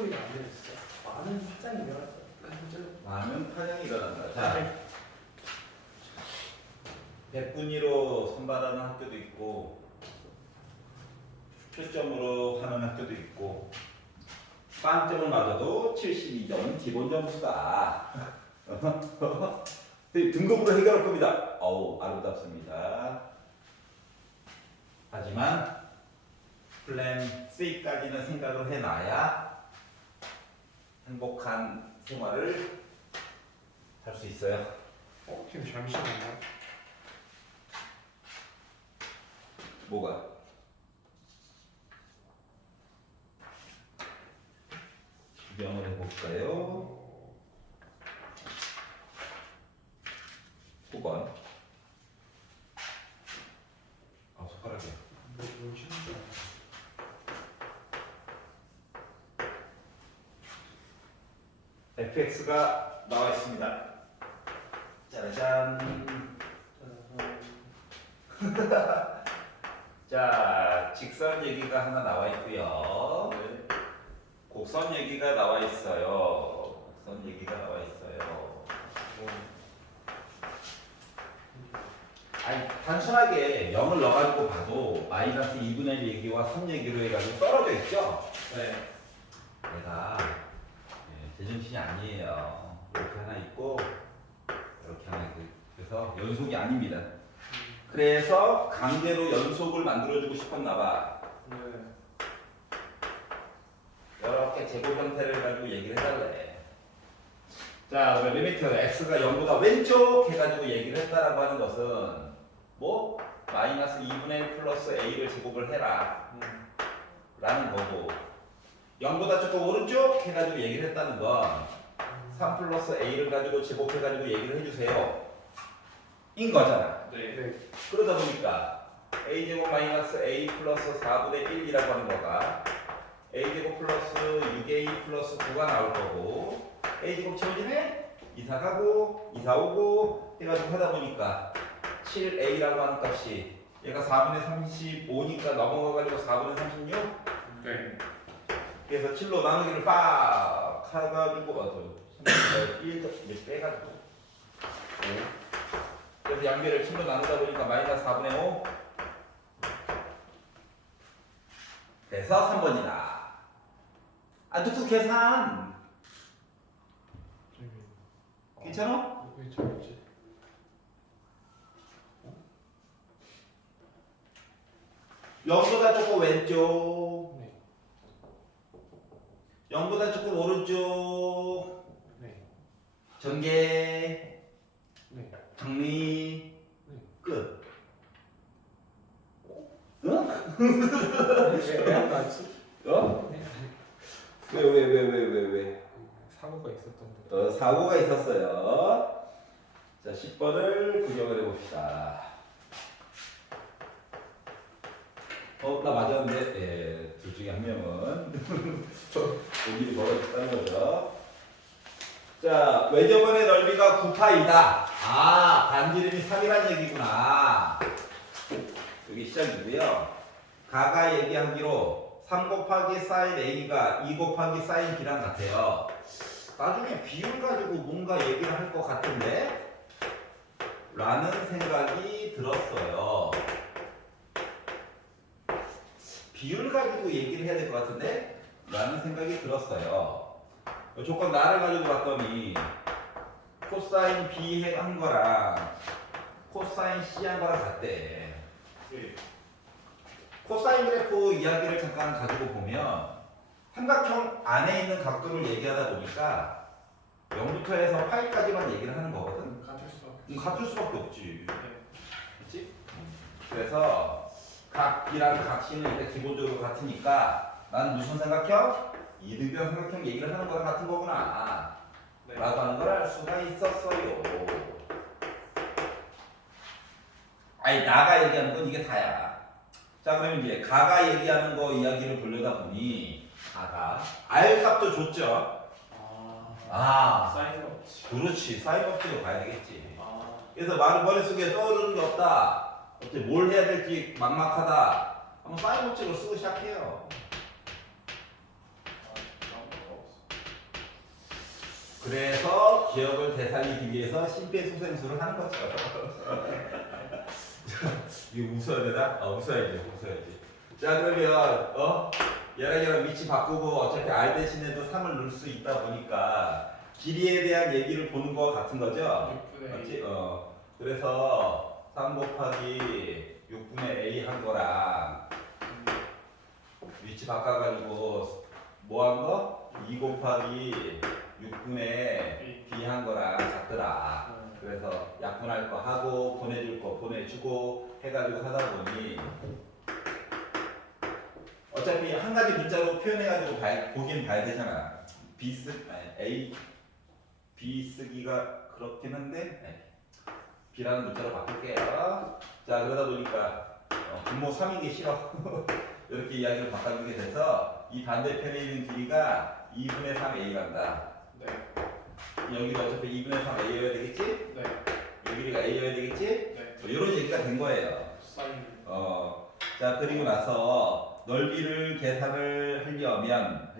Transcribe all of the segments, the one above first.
소리가 안 들렸어. 많은 파장이 일어났어. 많은 파장이 일어난다. 자, 100분위로 선발하는 학교도 있고 표점으로 하는 학교도 있고 빵점을 맞아도 72점 기본 점수다. 등급으로 해결할 겁니다. 어우, 아름답습니다. 하지만 플랜 C까지는 생각을 해놔야 행복한 생활을 할 수 있어요. 지금 잠시만요. 뭐가? 구경을 해볼까요? 9번. 아, 손가락이야. 뭐 쉬는 줄 알아. fx가 나와 있습니다. 짜라잔. 자, 직선 얘기가 하나 나와 있고요. 곡선 얘기가 나와 있어요. 곡선 얘기가 나와 있어요. 아니, 단순하게 0을 넣어가지고 봐도 마이너스 2분의 1 얘기와 3 얘기로 해가지고 떨어져 있죠? 네. 얘가 제정신이 아니에요. 이렇게 하나 있고 이렇게 하나 있고 그래서 연속이 아닙니다. 그래서 강제로 연속을 만들어주고 싶었나 봐. 네. 이렇게 제곱 형태를 가지고 얘기를 해달래. 자, 그러면 리미트 x가 0보다 왼쪽 해가지고 얘기를 했다라고 하는 것은 뭐? 마이너스 2분의 1 플러스 a를 제곱을 해라 라는 거고 0보다 조금 오른쪽 해가지고 얘기를 했다는 건 3 플러스 a를 가지고 제곱해가지고 얘기를 해주세요 인 거잖아. 네. 그러다 보니까 a제곱 마이너스 a 플러스 4분의 1이라고 하는 거가 a제곱 플러스 6a 플러스 9가 나올 거고 a제곱 채워지네? 이사 가고 이사 오고 해가지고 하다 보니까 7a라고 하는 값이 얘가 4분의 35니까 넘어가가지고 4분의 36? 네. 그래서 7로 나누기를 빡 해가지고 1 빼가지고 그래서 양변을 7로 나누다 보니까 마이너스 4분의 5 그래서 3번이다. 아, 누구 계산 괜찮아? 왜 저랬지? 0보다 조금 왼쪽 네. 0보다 조금 오른쪽 네. 전개 네. 정리 네. 끝. 왜안 나지? 어? 네. 왜? 사고가 있었던 거. 사고가 있었어요. 자, 10번을 구경을 해봅시다. 나 맞았는데, 예, 둘 중에 한 명은 본인이 먹어줬다는 거죠. 자, 외접원의 넓이가 9파이다. 아, 반지름이 3이란 얘기구나. 여기 시작이고요. 가가 얘기하기로 3 곱하기 사인 A가 2 곱하기 사인 B랑 같아요. 나중에 비율 가지고 뭔가 얘기를 할 것 같은데? 라는 생각이 들었어요. 비율 가지고 얘기를 해야 될 것 같은데? 라는 생각이 들었어요. 조건 나를 가지고 봤더니 코사인 B 한 거랑 코사인 C 한 거랑 같대. 코사인 그래프 이야기를 잠깐 가지고 보면 삼각형 안에 있는 각도를 얘기하다 보니까 0부터 해서 파이까지만 얘기를 하는 거거든. 같을 수밖에 없지. 그렇지? 그래서 각이랑 각신은 일단 기본적으로 같으니까 나는 무슨 삼각형? 이등변 삼각형 얘기를 하는 거랑 같은 거구나. 라고 하는 걸 알 수가 있었어요. 아니, 나가 얘기하는 건 이게 다야. 자, 그러면 이제 가가 얘기하는 거 이야기를 보려다 보니 가가 R 값도 줬죠. 사인이 없지. 그렇지. 사인 법칙으로 가야 되겠지. 아. 그래서 머릿속에 떠오르는 게 없다. 어떻게 뭘 해야 될지 막막하다. 한번 사인 법칙을 쓰고 시작해요. 그래서 기억을 되살리기 위해서 심폐소생술을 하는 거죠. 이거 웃어야 되나? 웃어야지. 자, 그러면 얘랑 위치 바꾸고 어차피 R 대신에도 3을 넣을 수 있다 보니까 길이에 대한 얘기를 보는 거 같은 거죠? 6분의 맞지? 그래서 3 곱하기 6분의 A 한 거랑 위치 바꿔가지고 뭐 한 거? 2 곱하기 6분의 B 한 거랑 같더라. 그래서 약분할 거 하고 보내줄 거 보내주고 해가지고 하다 보니 어차피 한 가지 문자로 표현해가지고 보긴 봐야 되잖아. A B 쓰기가 그렇긴 한데 B라는 문자로 바꿀게요. 자, 그러다 보니까 분모 3인 게 싫어. 이렇게 이야기를 바꿔주게 돼서 이 반대편에 있는 길이가 2분의 3A란다. 네. 여기도 어차피 2분의 3A여야 되겠지? 네. 이 길이가 A여야 되겠지? 네. 이런 얘기가 된 거예요. 사인. 자, 그리고 나서 넓이를 계산을 하려면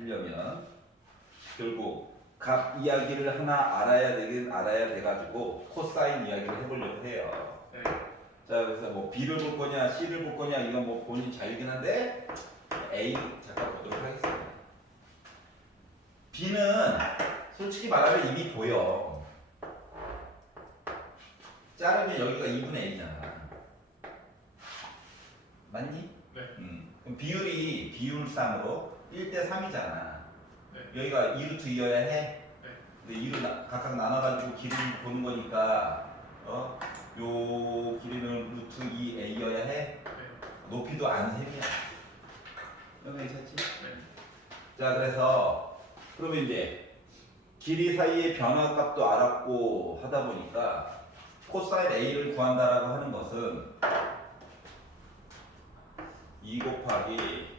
결국 값 이야기를 하나 알아야 돼가지고 코사인 이야기를 해보려고 해요. 네. 자, 그래서 뭐 B를 볼 거냐 C를 볼 거냐 이건 뭐 본인 자유긴 한데 A 잠깐 보도록 하겠습니다. B는 솔직히 말하면 이미 보여. 자르면 여기가 2분의 1이잖아. 맞니? 네. 그럼 비율상으로 1대 3이잖아. 네. 여기가 2루트 2여야 해. 네. 근데 2를 각각 나눠가지고 길이를 보는 거니까 요 길이는 루트 2A여야 해. 네. 높이도 안셈이야. 이거 괜찮지? 네. 자, 그래서 그러면 이제 길이 사이의 변화값도 알았고 하다 보니까 코사인 A를 구한다라고 하는 것은 2 곱하기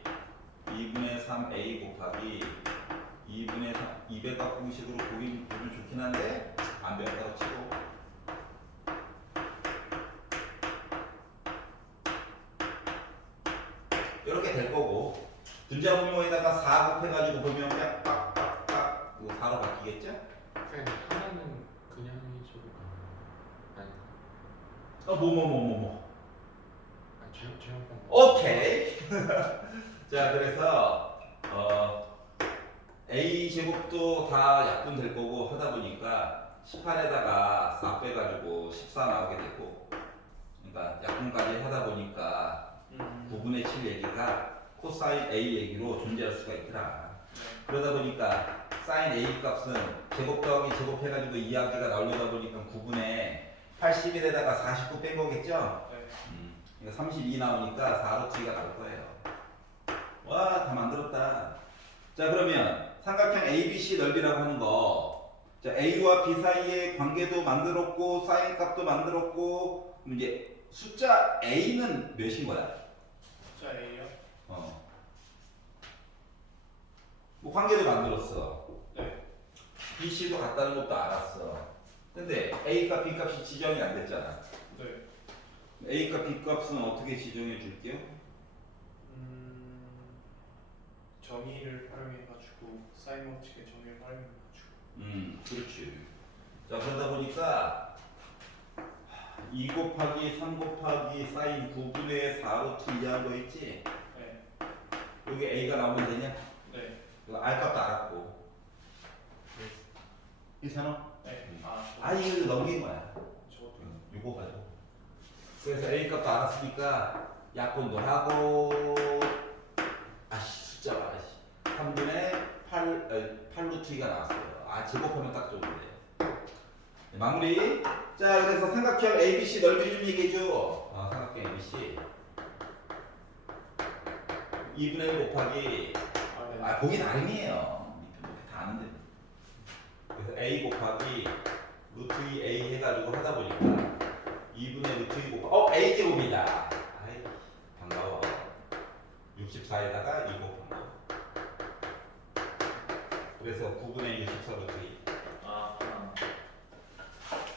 2분의 3A 곱하기 2분의 3 200각 공식으로 보면 좋긴 한데 안 배웠다고 치고 이렇게 될 거고 분자분모에다가 4 곱해가지고 보면 그냥 빡빡빡 그 4로 바뀌겠죠? 네. 하나는 그냥이죠. 아니. 뭐. 잘못 본 거. 오케이. 자, 그래서 A 제곱도 다 약분될 거고 하다 보니까 18에다가 4 빼가지고 14 나오게 되고, 그러니까 약분까지 하다 보니까 9분의 7 얘기가 코사인 A 얘기로 존재할 수가 있더라. 그러다 보니까 사인 A 값은 제곱 더하기 제곱 해가지고 이야기가 나오려다 보니까 9분의 81에다가 49 뺀 거겠죠? 네. 그러니까 32 나오니까 4루트가 나올 거예요. 와, 다 만들었다. 자, 그러면 삼각형 ABC 넓이라고 하는 거, 자, A와 B 사이의 관계도 만들었고 사인 값도 만들었고, 그럼 이제 숫자 A는 몇인 거야? 숫자 A요? 뭐 관계도 만들었어. 네. B, C도 같다는 것도 알았어. 근데 A값, B값이 지정이 안 됐잖아. 네. A값, B값은 어떻게 지정해 줄게요? 정의를 활용해가지고 사인 법칙의 정의를 활용해가지고. 그렇지. 자, 그러다 보니까 2 곱하기 3 곱하기 사인 9분의 4루트 이해한 거 있지? 네. 여기 A가 나오면 되냐? 네. R 값도 알았고. 괜찮아? 네. 이거 넘긴 거야. 저도. 이거 가지고. 그래서 A 값도 알았으니까 약분도 하고, 숫자 봐. 3분의 8루트 2가 나왔어요. 제곱하면 딱 좋은데. 네, 마무리. 자, 그래서 삼각형 ABC 넓이 좀 얘기해줘. 삼각형 ABC 2분의 1 곱하기 네. 보기 나름이에요. 밑에 다 아는데. 그래서 A 곱하기 루트 2A 해가지고 하다 보니까 2분의 루트 2 곱하기 A 제곱이다. 아이, 반가워. 64에다가 2 곱한 거. 그래서 9분의 64 루트 2.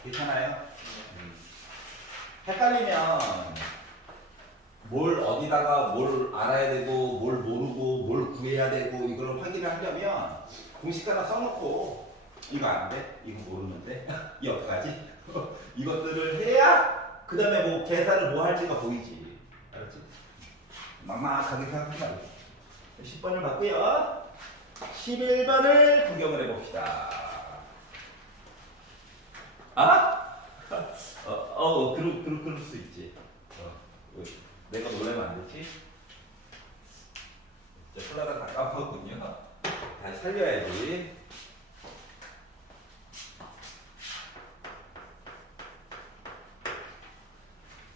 괜찮아요? 헷갈리면 뭘 어디다가 뭘 알아야 되고 뭘 모르고 뭘 구해야 되고 이걸 확인을 하려면 공식 하나 써놓고 이거 안 돼? 이거 모르는데? 이 어떡하지? 이것들을 해야 그 다음에 뭐 계산을 뭐 할지가 보이지. 알았지? 막막하게 생각하지 말고 10번을 봤고요. 11번을 구경을 해봅시다. 아? 그럴 수 있지. 왜? 내가 놀라면 안 되지? 콜라가 다 까먹었군요. 다시 살려야지.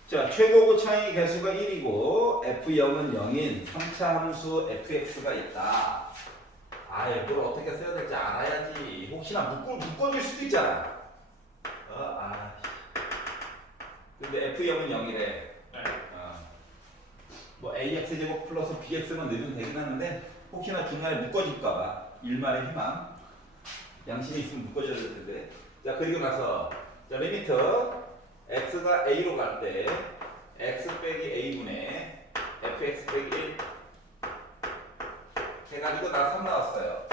자, 최고고 창의 개수가 1이고 F0은 0인 3차 함수 fx가 있다. 아, 이걸 어떻게 써야 될지 알아야지. 혹시나 묶어줄 수도 있잖아. 근데 F0은 0이래. 네. 뭐 AX제곱 플러스 BX만 넣으면 되긴 하는데 혹시나 중간에 묶어질까봐 일말의 희망. 양심이 있으면 묶어줘야 될 텐데. 자, 그리고 나서 자, 리미트 x가 a로 갈 때 x 빼기 a분의 fx 빼기 1 해가지고 나 3 나왔어요.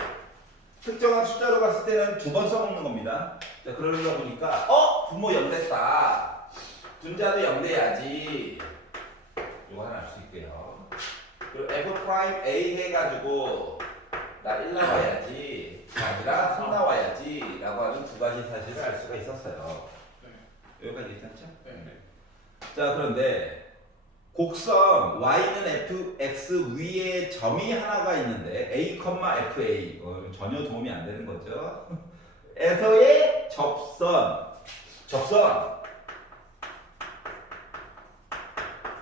특정한 숫자로 갔을 때는 2번 써먹는 겁니다. 자, 그러다 보니까 분모 0 됐다. 분자도 0 돼야지. 이거 하나 알 수 있고요. 그리고 f 프라임 a 해가지고 나 1 나와야지 아니라 3 나와야지 라고 하는 두 가지 사실을 알 수가 있었어요. 네. 여기까지 괜찮죠? 네. 자, 그런데 곡선 y는 fx 위에 점이 하나가 있는데 a, fa 전혀 도움이 안 되는 거죠. 에서의 접선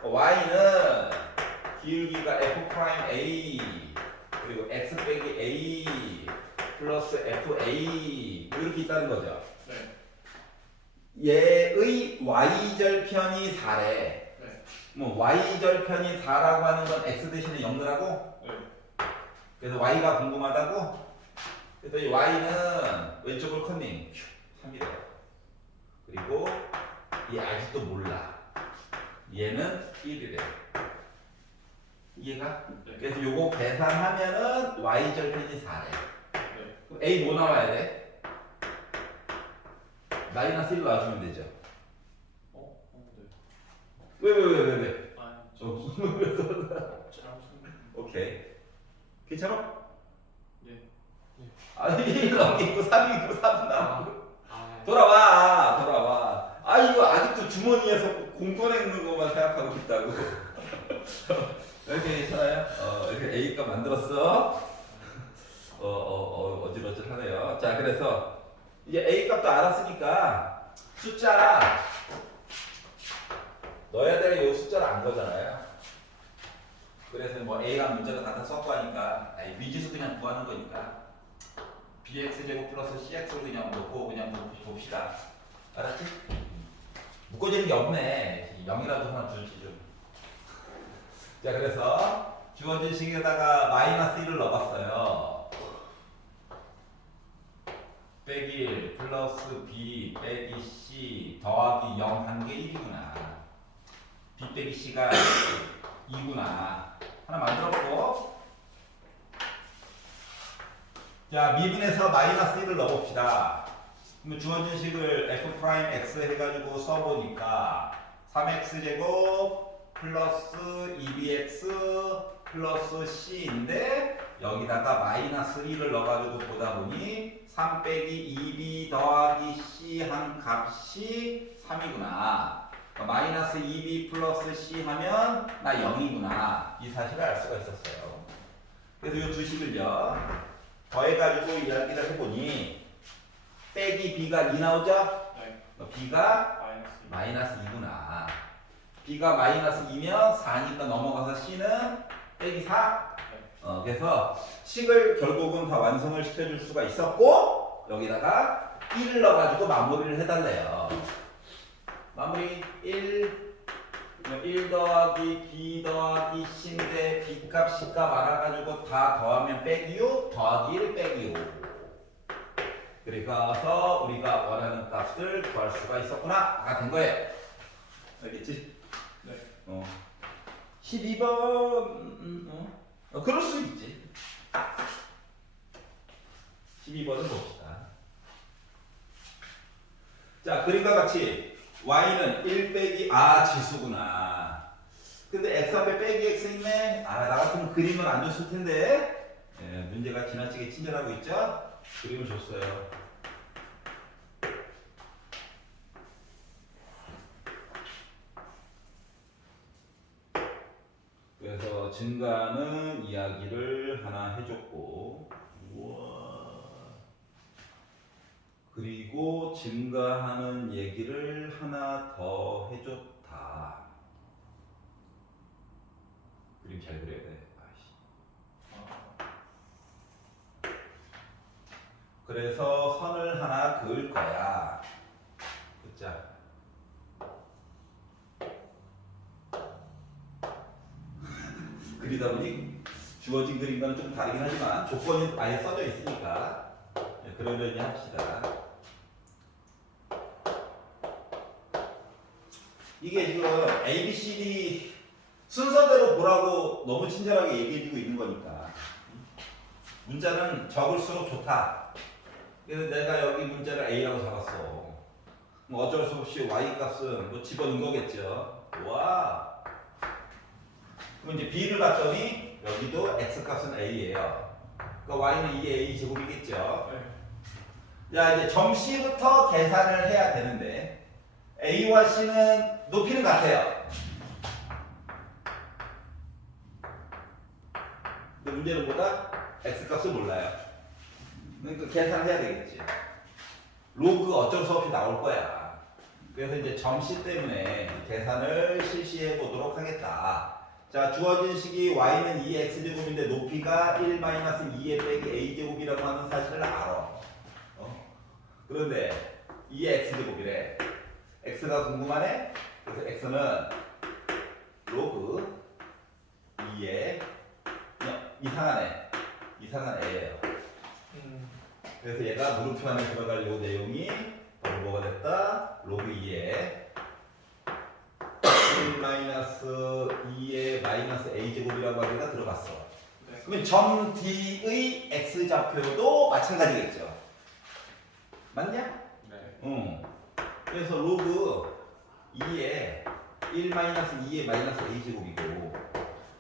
y는 기울기가 f 프라임 a 그리고 x 빼기 a 플러스 fa 이렇게 있다는 거죠. 네. 얘의 y절편이 4래. 네. 뭐 y절편이 4라고 하는 건 x 대신에 0 넣으라고? 네. 그래서 y가 궁금하다고? 그래서 이 y는 왼쪽을 컨닝 3이래. 그리고 얘 아직도 몰라. 얘는 1이래. 이해가? 네. 그래서 요거 계산하면은 y절편이 4래. 네. 그럼 a 뭐 나와야 돼? 마이너스 1 놔주면 되죠. 네. 왜? 아, 잘못 오케이. 괜찮아? 네. 아니 1 넘기고 3이고 3 나오고 아. 돌아와. 아, 이거 아직도 주머니에서 공 꺼내는 것만 생각하고 있다고. 이렇게 괜찮아요? 이렇게 A값 만들었어. 어질어질하네요. 자, 그래서 이제 A값도 알았으니까 숫자 넣어야 될 요 숫자를 안 거잖아요. 그래서 뭐 A랑 문제가 같아 섞고 하니까 미지수 그냥 구하는 거니까 bx제곱 플러스 cx로 그냥 놓고 그냥 봅시다. 알았지? 묶어지는 게 없네. 0이라도 하나 줄지 좀. 자, 그래서 주어진 식에다가 마이너스 1을 넣어봤어요. 빼기 1 플러스 b 빼기 c 더하기 0 한 게 1이구나. b 빼기 c가 2구나. 하나 만들었고, 자, 미분에서 마이너스 1을 넣어봅시다. 그러면 주어진 식을 f 프라임 x 해가지고 써보니까 3x제곱 플러스 2bx 플러스 c인데 여기다가 마이너스 1을 넣어가지고 보다 보니 3 빼기 2b 더하기 c 한 값이 3이구나. 그러니까 마이너스 2b 플러스 c 하면 나 0이구나. 이 사실을 알 수가 있었어요. 그래서 이 두 식을요 더해가지고 이야기를 해보니 빼기 b가 2 나오죠? 네. b가 마이너스. 마이너스 2구나. b가 마이너스 2면 4니까 넘어가서 c는 빼기 4. 네. 그래서 식을 결국은 다 완성을 시켜줄 수가 있었고 여기다가 1을 넣어가지고 마무리를 해달래요. 마무리 1 더하기 b 더하기 c인데 b값 c값 알아가지고 다 더하면 빼기 6 더하기 1 빼기 5. 그래서 우리가 원하는 값을 구할 수가 있었구나. 된 거예요. 알겠지? 네. 12번 그럴 수 있지. 12번은 봅시다. 자, 그림과 같이 y는 1 빼기 지수구나. 근데 x 앞에 빼기 x 있네. 나 같으면 그림을 안 줬을 텐데. 예, 문제가 지나치게 친절하고 있죠? 그림을 줬어요. 그래서 증가하는 이야기를 하나 해줬고, 우와. 그리고 증가하는 얘기를 하나 더 해줬다. 그림 잘 그려야 돼. 그래서 선을 하나 그을 거야. 자, 그리다 보니 주어진 그림과는 좀 다르긴 하지만 조건이 아예 써져 있으니까 그러려니 합시다. 이게 지금 A, B, C, D 순서대로 보라고 너무 친절하게 얘기해주고 있는 거니까 문자는 적을수록 좋다. 그래서 내가 여기 문자를 A라고 잡았어. 뭐 어쩔 수 없이 Y 값은 뭐 집어넣은 거겠죠. 와. 그럼 이제 B를 봤더니 여기도 X 값은 A예요. 그러니까 Y는 2A 제곱이겠죠. 네. 자, 이제 점 C부터 계산을 해야 되는데 A와 C는 높이는 같아요. 근데 문제는 뭐다? X 값을 몰라요. 그러니까 계산을 해야 되겠지. 로그 어쩔 수 없이 나올 거야. 그래서 이제 점 C 때문에 계산을 실시해 보도록 하겠다. 자, 주어진 식이 y는 2x제곱인데 높이가 1-2의 빼기 a제곱이라고 하는 사실을 알아. 그런데 2의 x제곱이래. x가 궁금하네? 그래서 x는 로그 2의 이상한 a예요. 그래서 얘가 물음표 안에 들어갈 요 내용이 바로 뭐가 됐다? 로그 2의 1-2의 마이너스 a제곱이라고 하기가 들어갔어. 네. 그러면 점 D의 x좌표도 마찬가지겠죠. 맞냐? 네. 응. 그래서 로그 2의 1-2의 마이너스 a제곱이고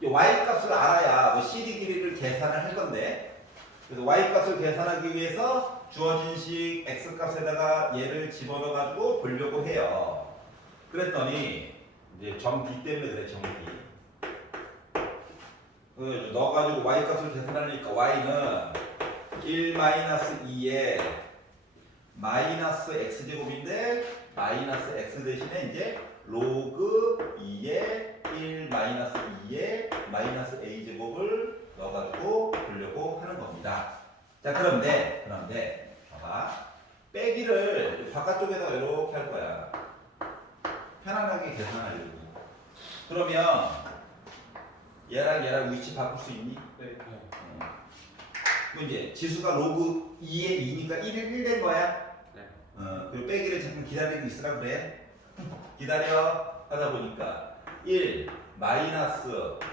y 값을 알아야 뭐 CD 길이를 계산을 할 건데 그래서 y 값을 계산하기 위해서 주어진 식 x 값에다가 얘를 집어넣어 가지고 보려고 해요. 그랬더니 이제 점 D 때문에 그래, 점 D. 넣어가지고 y 값을 계산하니까 y는 1-2의 마이너스 x제곱인데 마이너스 x 대신에 이제 로그 2의 1-2의 마이너스 a제곱을 넣어가지고 보려고 하는 겁니다. 자, 그런데 봐봐. 빼기를 바깥쪽에다 이렇게 할 거야. 편안하게 계산하려고. 그러면 얘랑 위치 바꿀 수 있니? 네. 그럼 이제 지수가 로그 2의 2니까 1을 1된 거야? 네. 그리고 빼기를 잠깐 기다리고 있으라 그래. 기다려 하다 보니까 1 마이너스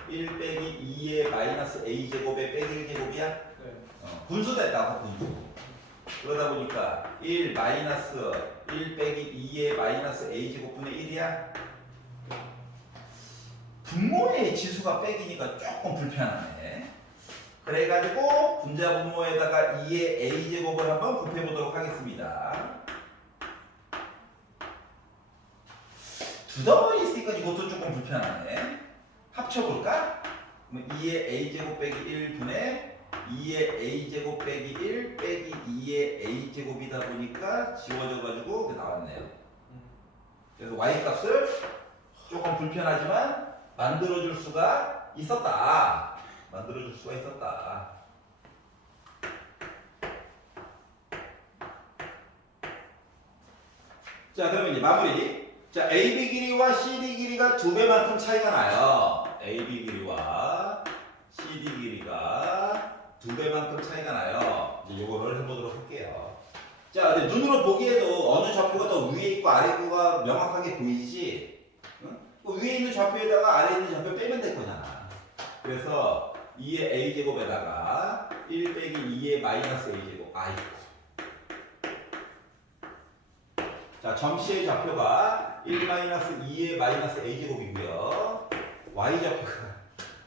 1 빼기 2의 마이너스 a제곱의 빼기 1제곱이야? 네. 분수됐다, 분수. 그러다 보니까 1 마이너스 1 빼기 2의 마이너스 a제곱분의 1이야? 분모의 지수가 빼기니까 조금 불편하네. 그래가지고 분자 분모에다가 2의 a제곱을 한번 곱해보도록 하겠습니다. 두 덩어리 있으니까 이것도 조금 불편하네. 합쳐볼까? 그럼 2의 a제곱 빼기 1분의 2의 a제곱 빼기 1 빼기 2의 a제곱이다 보니까 지워져가지고 나왔네요. 그래서 y 값을 조금 불편하지만 만들어줄 수가 있었다. 자, 그러면 이제 마무리. 자, AB 길이와 CD 길이가 2배만큼 차이가 나요. AB 길이와 CD 길이가 2배만큼 차이가 나요. 이제 요거를 해보도록 할게요. 자, 근데 눈으로 보기에도 어느 좌표가 더 위에 있고 아래 있고가 명확하게 보이지? 응? 위에 있는 좌표에다가 아래 있는 좌표 빼면 될 거잖아. 그래서 2의 a제곱에다가 1 빼기 2의 마이너스 a제곱. 아이고. 자, 점C의 좌표가 1-2의 마이너스 a제곱이고요.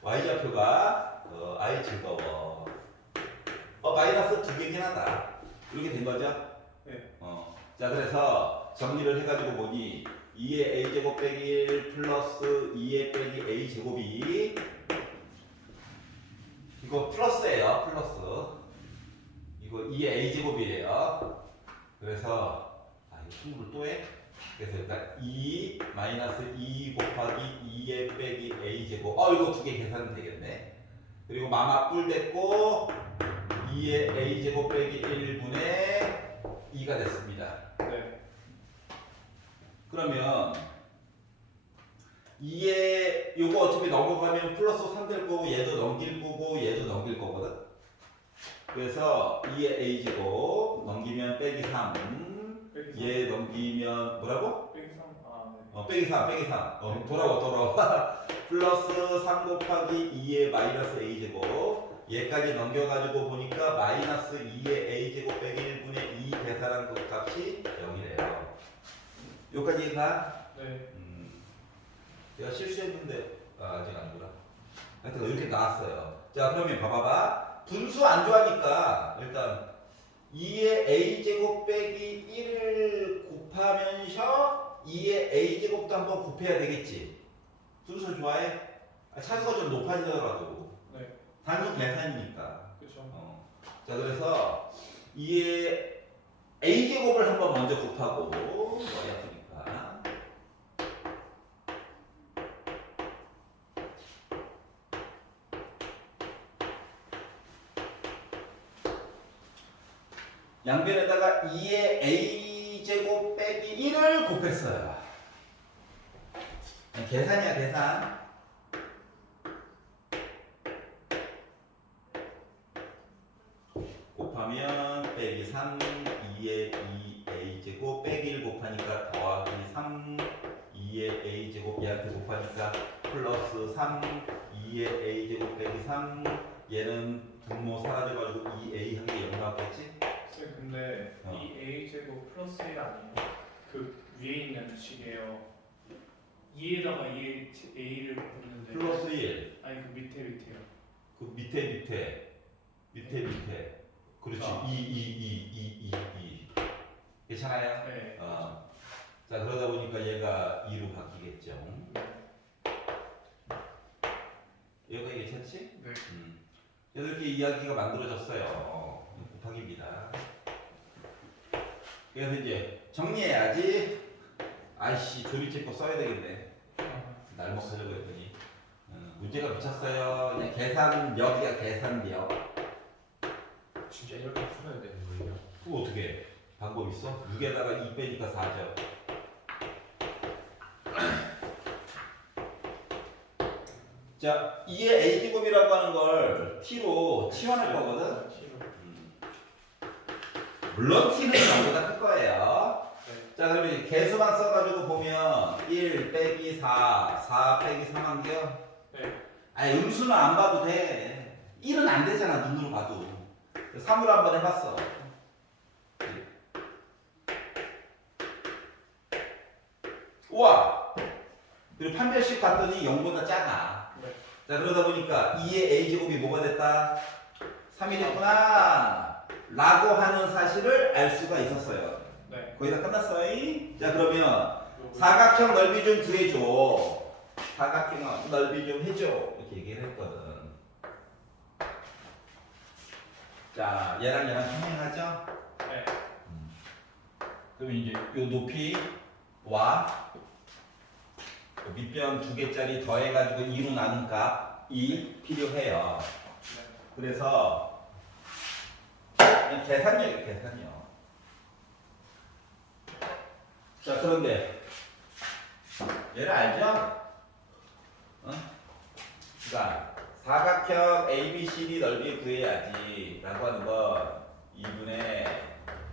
y좌표가 I 즐거워. 마이너스 2개긴 하다. 이렇게 된 거죠? 네. 자, 그래서 정리를 해가지고 보니 2의 a제곱 빼기 1 플러스 2의 빼기 a제곱이 이거 플러스예요. 플러스. 이거 2의 a제곱이에요. 그래서 이거 충분을 또 해? 그래서 일단 2 마이너스 2 곱하기 2의 빼기 a제곱. 이거 두 개 계산은 되겠네. 그리고 마마 뿔 됐고 2의 a제곱 빼기 1분의 2가 됐습니다. 네. 그러면 2에 요거 어차피 넘어가면 플러스 3 될 거고 얘도 넘길 거고 얘도 넘길 거거든. 그래서 2의 a제곱 넘기면 빼기 3. 얘 넘기면 뭐라고? 빼기 3. 빼기 3 빼기 3. 돌아와. 플러스 3 곱하기 2의 마이너스 a제곱. 얘까지 넘겨가지고 보니까 마이너스 2의 a제곱 빼기 1분의 2 계산한 그 값이 0이래요. 여기까지 가? 네. 내가 실수했는데 아직 아니구나. 하여튼 이렇게 나왔어요. 자, 그러면 봐봐봐. 분수 안 좋아하니까 일단 2의 a제곱 빼기 1을 곱하면서 2의 a제곱도 한번 곱해야 되겠지. 분수 좋아해? 차수가 좀 높아지더라도 네. 단순 계산이니까. 그렇죠. 자, 그래서 2의 a제곱을 한번 먼저 곱하고 y 아프니까 양변에다가 2의 a제곱 빼기 1을 곱했어요. 계산이야, 계산. 곱하면 빼기 3, 2의 2a제곱 빼기 1 곱하니까 더하기 3, 2의 a제곱 얘한테 곱하니까 플러스 3, 2의 a제곱 빼기 3. 얘는 분모 사라져가지고 2a 한 개 0 나왔겠지? 쌤 근데 이 a 제곱 플러스 1 아니에요? 그 위에 있는 식이에요. 2에다가 a를 곱는데. 플러스 1. 아니 그 밑에요. 그 밑에. 그렇지. 아. 2. 괜찮아요? 네. 자, 그러다 보니까 얘가 2로 바뀌겠죠. 얘가 괜찮지? 네. 이렇게 이야기가 만들어졌어요. 곱하기입니다. 그래서 이제 정리해야지. 아이씨, 조리책 거 써야 되겠네. 날먹하려고 했더니 문제가 미쳤어요. 그냥 계산력이야, 계산력. 진짜 이렇게 풀어야 되는 거예요? 그거 어떻게 해? 방법 있어? 6에다가 2 빼니까 4죠. 자, 2의 a제곱이라고 하는 걸 t로 치환할 거거든? 물론 t는 0보다 클 거예요. 네. 자, 그러면 이제 개수만 써가지고 보면 1 빼기 4, 4 빼기 3 한겨? 네. 아니, 음수는 안 봐도 돼. 1은 안 되잖아, 눈으로 봐도. 3으로 한번 해봤어. 우와! 그리고 판별식 봤더니 0보다 작아. 네. 자, 그러다 보니까 2의 a제곱이 뭐가 됐다? 3이 됐구나! 라고 하는 사실을 알 수가 있었어요. 네. 거의 다 끝났어요. 자, 그러면 사각형 넓이 좀 구해줘. 사각형 넓이 좀 해줘. 이렇게 얘기를 했거든. 자, 얘랑 평행하죠? 네. 그러면 이제 요 높이와 밑변 2개짜리 더해가지고 2로 나눈 값이 필요해요. 네. 그래서 그냥 계산력이에요, 계산력. 자, 그런데 얘를 알죠? 그러니까 사각형 ABCD 넓이 구해야지 라고 하는 건 2분의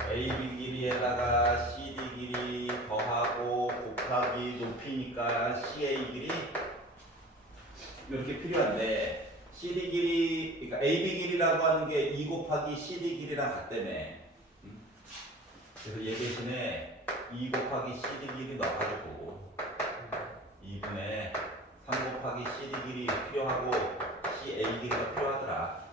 AB 길이에다가 CD 길이 더하고 곱하기 높이니까 CA 길이 이렇게 필요한데 CD 길이, 그러니까 AB 길이라고 하는 게 2 곱하기 CD 길이랑 같다며. 그래서 얘 대신에 2 곱하기 CD 길이 넣어가지고 2분의 3 곱하기 CD 길이 필요하고 CA 길이가 필요하더라.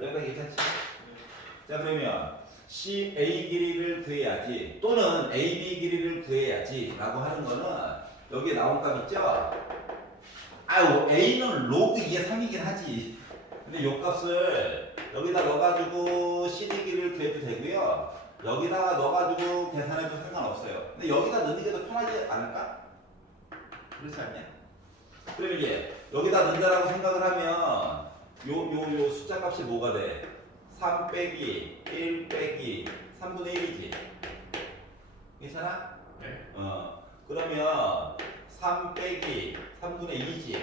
여기까지 괜찮지? 자 그러면 CA 길이를 구해야지 또는 AB 길이를 구해야지 라고 하는 거는 여기에 나온 값 있죠? 아유 A는 로그 2의 3이긴 하지. 근데 요 값을 여기다 넣어가지고 CD 길이를 구해도 되고요. 여기다가 넣어가지고 계산해도 상관없어요. 근데 여기다 넣는 게 더 편하지 않을까? 그렇지 않냐? 그러면 이제 여기다 넣는다라고 생각을 하면 요 숫자 값이 뭐가 돼? 3 빼기 1 빼기 3분의 1이지. 괜찮아? 네. 그러면 3 빼기 3분의 2지.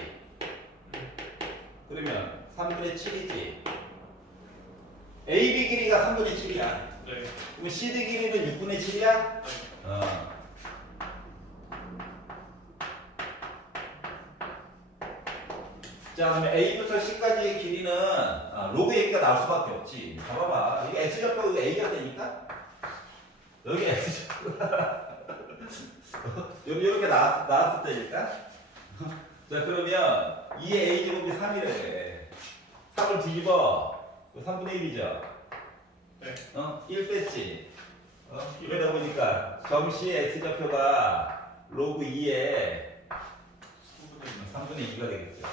그러면 3분의 7이지. AB 길이가 3분의 7이야. 네. 그럼 CD 길이는 6분의 7이야? 자, 그러면 A부터 C까지의 길이는 로그 얘기가 나올 수밖에 없지. 봐봐봐. 이게 X좌표 이거 A가 되니까? 여기 X좌표. 여기 이렇게 나왔을 때니까? 자, 그러면 2의 A제곱이 3이래. 3을 뒤집어. 3분의 1이죠? 네. 1 뺐지? 이러다 보니까 정시의 X좌표가 로그 2에 3분의 2가 되겠죠.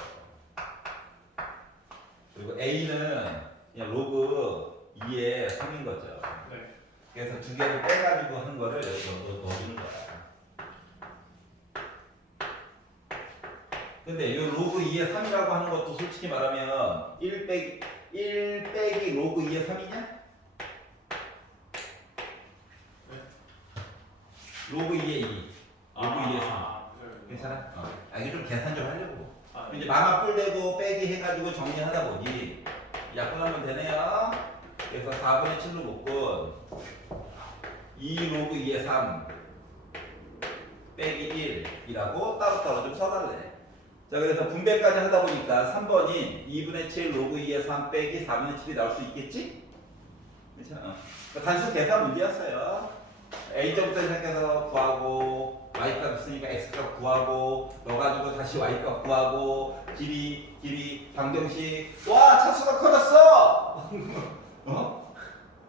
그리고 A는 그냥 로그 2의 3인 거죠. 네. 그래서 두 개를 빼가지고 한 거를 여기 넣어주는 거야. 근데 이 로그 2의 3이라고 하는 것도 솔직히 말하면 1 빼기 로그 2의 3이냐? 로그 2의 2, 로그 2의 3. 괜찮아? 이게 좀 계산 좀 하려고. 이제 마마뿔 대고 빼기 해가지고 정리하다 보니 약분하면 되네요. 그래서 4분의 7로 묶은 2 로그 2의 3 빼기 1이라고 따로따로 좀 써달래. 자, 그래서 분배까지 하다 보니까 3번인 2분의 7 로그 2의 3 빼기 4분의 7이 나올 수 있겠지? 괜찮아. 단순 계산 문제였어요. A점부터 시작해서 구하고 Y값 있으니까 X값 구하고 넣어가지고 다시 Y값 구하고 길이 방정식. 와, 차수가 커졌어.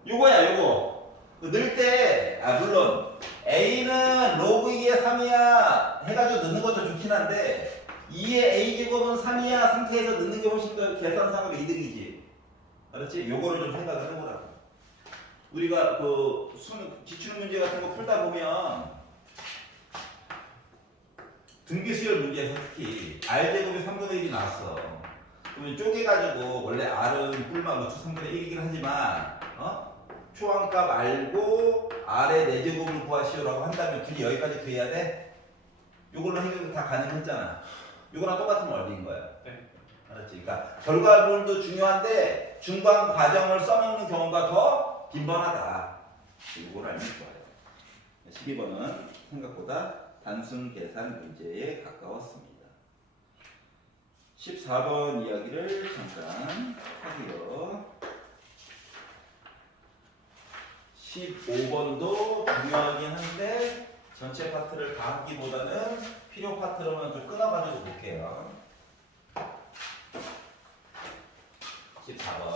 요거야 요거. 넣을 때 물론 A는 로그 2의 3이야 해가지고 넣는 것도 좋긴 한데 2의 A제곱은 3이야 상태에서 넣는 게 훨씬 더 계산상으로 이득이지. 알았지? 요거를 좀 생각을 해보라고. 우리가 그 기출 문제 같은 거 풀다 보면 등비수열 문제에서 특히 R제곱이 3분의 1이 나왔어. 그러면 쪼개가지고 원래 R은 뿔만 루트 3분의 1이긴 하지만 초항값 알고 R의 4제곱을 구하시오라고 한다면 길이 여기까지 구해야 돼? 요걸로 해결도 다 가능했잖아. 요거랑 똑같은 원리인 거야. 네. 알았지? 그러니까 결과물도 중요한데 중간 과정을 써먹는 경우가 더 빈번하다. 이걸 알면 좋아요. 12번은 생각보다 단순 계산 문제에 가까웠습니다. 14번 이야기를 잠깐 하고요. 15번도 중요하긴 한데 전체 파트를 다 하기보다는 필요 파트로만 좀 끊어가지고 볼게요. 14번.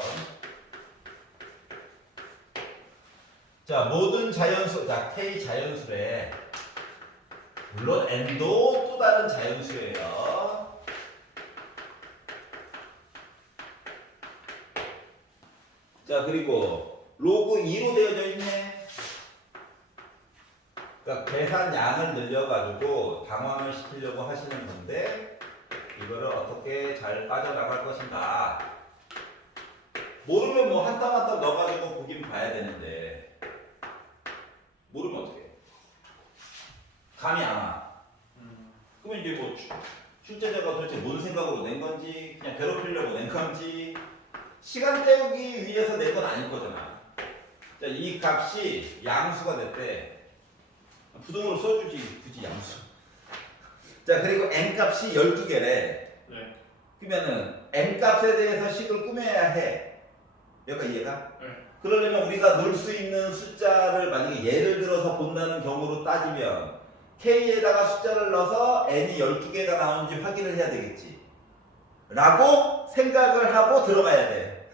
자, 모든 자연수, K 자연수래. 물론 N도 또 다른 자연수예요. 자, 그리고 로그 2로 되어져 있네. 그러니까 계산 양을 늘려가지고 당황을 시키려고 하시는 건데 이거를 어떻게 잘 빠져나갈 것인가. 모르면 뭐 한 땀 한 땀 넣어가지고 보긴 봐야 되는데 모르면 어떡해. 감이 안 와. 그러면 이제 뭐 출제자가 도대체 뭔 생각으로 낸 건지 그냥 괴롭히려고 낸 건지 시간 때우기 위해서 낸 건 아닐 거잖아. 자, 이 값이 양수가 됐대. 부등으로 써주지 굳이 양수. 자, 그리고 n값이 12개래. 네. 그러면은 n값에 대해서 식을 꾸며야 해. 여기가 이해가? 네. 그러려면 우리가 넣을 수 있는 숫자를 만약에 예를 들어서 넣어서 본다는 경우로 따지면 K에다가 숫자를 넣어서 n이 12개가 나오는지 확인을 해야 되겠지. 라고 생각을 하고 들어가야 돼.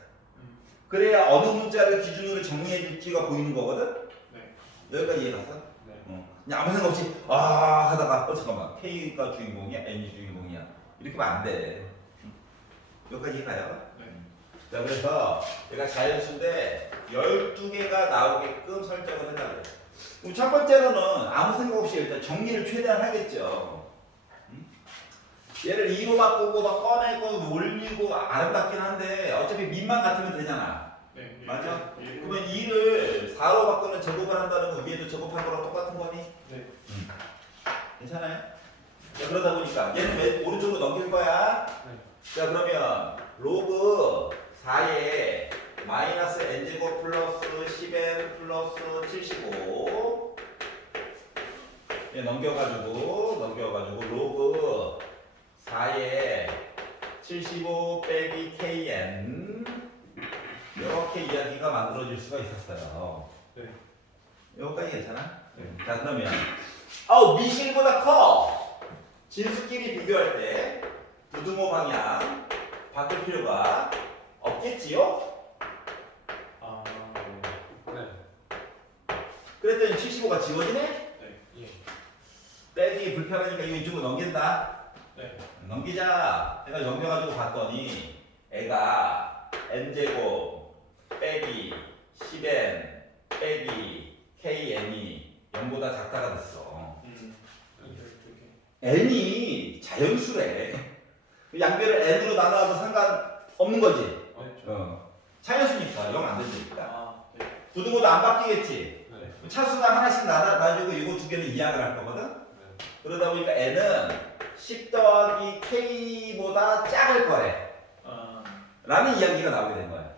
그래야 어느 문자를 기준으로 정리해 줄지가 보이는 거거든? 네. 여기까지 이해갔어? 네. 그냥 아무 생각 없이 하다가 잠깐만 K가 주인공이야? N이 주인공이야? 이렇게 하면 안 돼. 여기까지 이해가요? 네. 자, 그래서 얘가 자연수인데 12개가 나오게끔 설정을 해놔야 돼. 그럼 첫 번째로는 아무 생각 없이 일단 정리를 최대한 하겠죠. 얘를 2로 바꾸고 막 꺼내고 올리고 아름답긴 한데 어차피 밑만 같으면 되잖아. 네. 맞아? 예. 그러면 2를 4로 바꾸는 제곱을 한다는 건 위에도 제곱한 거랑 똑같은 거니? 네. 괜찮아요? 자, 그러다 보니까 얘는 왼 오른쪽으로 넘길 거야. 네. 자, 그러면 로그 4에 마이너스 n제곱 플러스 10n 플러스 75 예, 넘겨가지고 로그 4에 75 빼기 kn 이렇게 이야기가 만들어질 수가 있었어요. 네. 여기까지 괜찮아? 네. 자, 그러면 미실보다 커! 진수끼리 비교할 때 부등호 방향 바꿀 필요가 없겠지요? 아. 네. 그랬더니 75가 지워지네? 네. 예. 빼기 불편하니까 이거 이쪽으로 넘긴다. 네. 넘기자. 내가 넘겨가지고 봤더니 애가 n제곱 빼기 10n 빼기 kn이 0보다 작다가 됐어. 12개. n이 자연수래. 양변을 n으로 나눠도 상관없는 거지. 자연수니까 0 안 된다니까. 아. 네. 부등호도 안 바뀌겠지. 네. 차수가 하나씩 나눠주고 이거 두 개는 이항을 할 거거든. 네. 그러다 보니까 n은 10 더하기 k보다 작을 거래. 라는 이야기가 나오게 된 거야.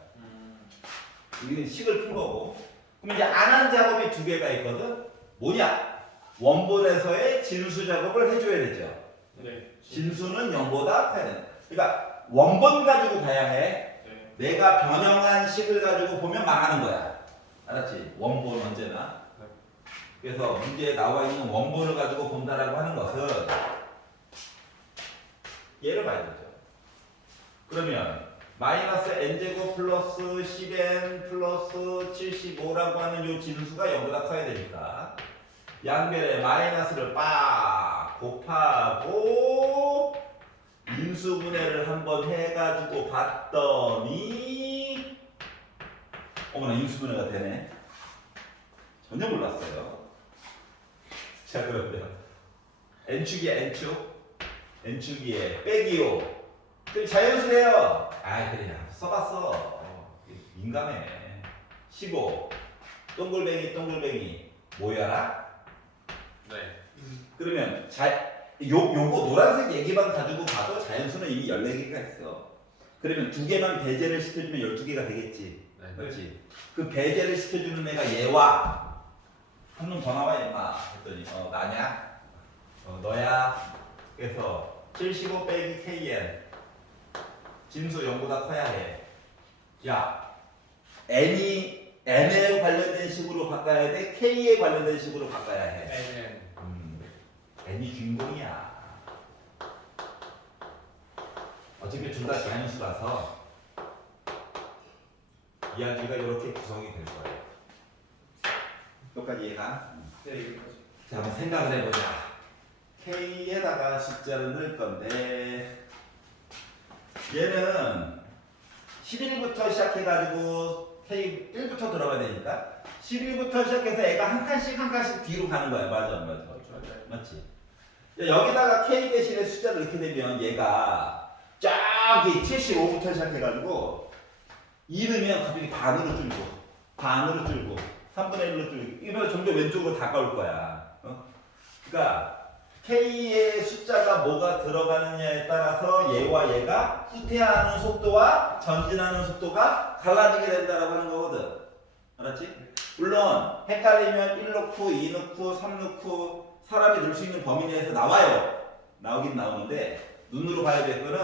이건 식을 푼 거고. 그럼 이제 안 한 작업이 두 개가 있거든. 뭐냐? 원본에서의 진수 작업을 해줘야 되죠. 네. 진수는 0보다 커야 된다. 그러니까 원본 가지고 봐야 해. 네. 내가 변형한 식을 가지고 보면 망하는 거야. 알았지? 원본 언제나. 그래서 문제에 나와 있는 원본을 가지고 본다라고 하는 것은 얘를 봐야 되죠. 그러면 마이너스 n제곱 플러스 10n 플러스 75라고 하는 이 진수가 0보다 커야 되니까 양변에 마이너스를 빡 곱하고 인수분해를 한번 해가지고 봤더니 어머나 인수분해가 되네. 전혀 몰랐어요. 자, 그러면 n축이야 n축이에 빼기요. 그럼 자연수래요. 그래 써봤어. 민감해. 15 동글뱅이 뭐야라? 네. 그러면 요거 노란색 얘기만 가지고 봐도 자연수는 이미 14개가 있어. 그러면 두 개만 배제를 시켜주면 12개가 되겠지. 네. 그렇지. 그 배제를 시켜주는 애가 얘와 한 놈 더 나와 임마 했더니 나냐? 너야. 그래서 75 빼기 kn 진수 0보다 커야 해. 야, n에 관련된 식으로 바꿔야 돼? k에 관련된 식으로 바꿔야 해. NN. n이 주인공이야. 어차피 둘 다 자연수라서 이야기가 이렇게 구성이 될 거예요. 여기까지 이해가? 네. 여기까지. 자, 한번 생각을 해보자. k에다가 숫자를 넣을 건데 얘는 11부터 시작해가지고 K 1부터 들어가야 되니까 11부터 시작해서 애가 한 칸씩 뒤로 가는 거야. 맞아, 안 맞아? 맞지? 여기다가 K 대신에 숫자를 넣게 되면 얘가 저기 75부터 시작해가지고 2 넣으면 갑자기 반으로 줄고 3분의 1로 줄고 이러면 점점 왼쪽으로 다가올 거야. 그러니까 K의 숫자가 뭐가 들어가느냐에 따라서 얘와 얘가 후퇴하는 속도와 전진하는 속도가 달라지게 된다라고 하는 거거든. 알았지? 물론 헷갈리면 1 넣고 2 넣고 3 넣고 사람이 넣을 수 있는 범위 내에서 나와요. 나오긴 나오는데 눈으로 봐야 될 거는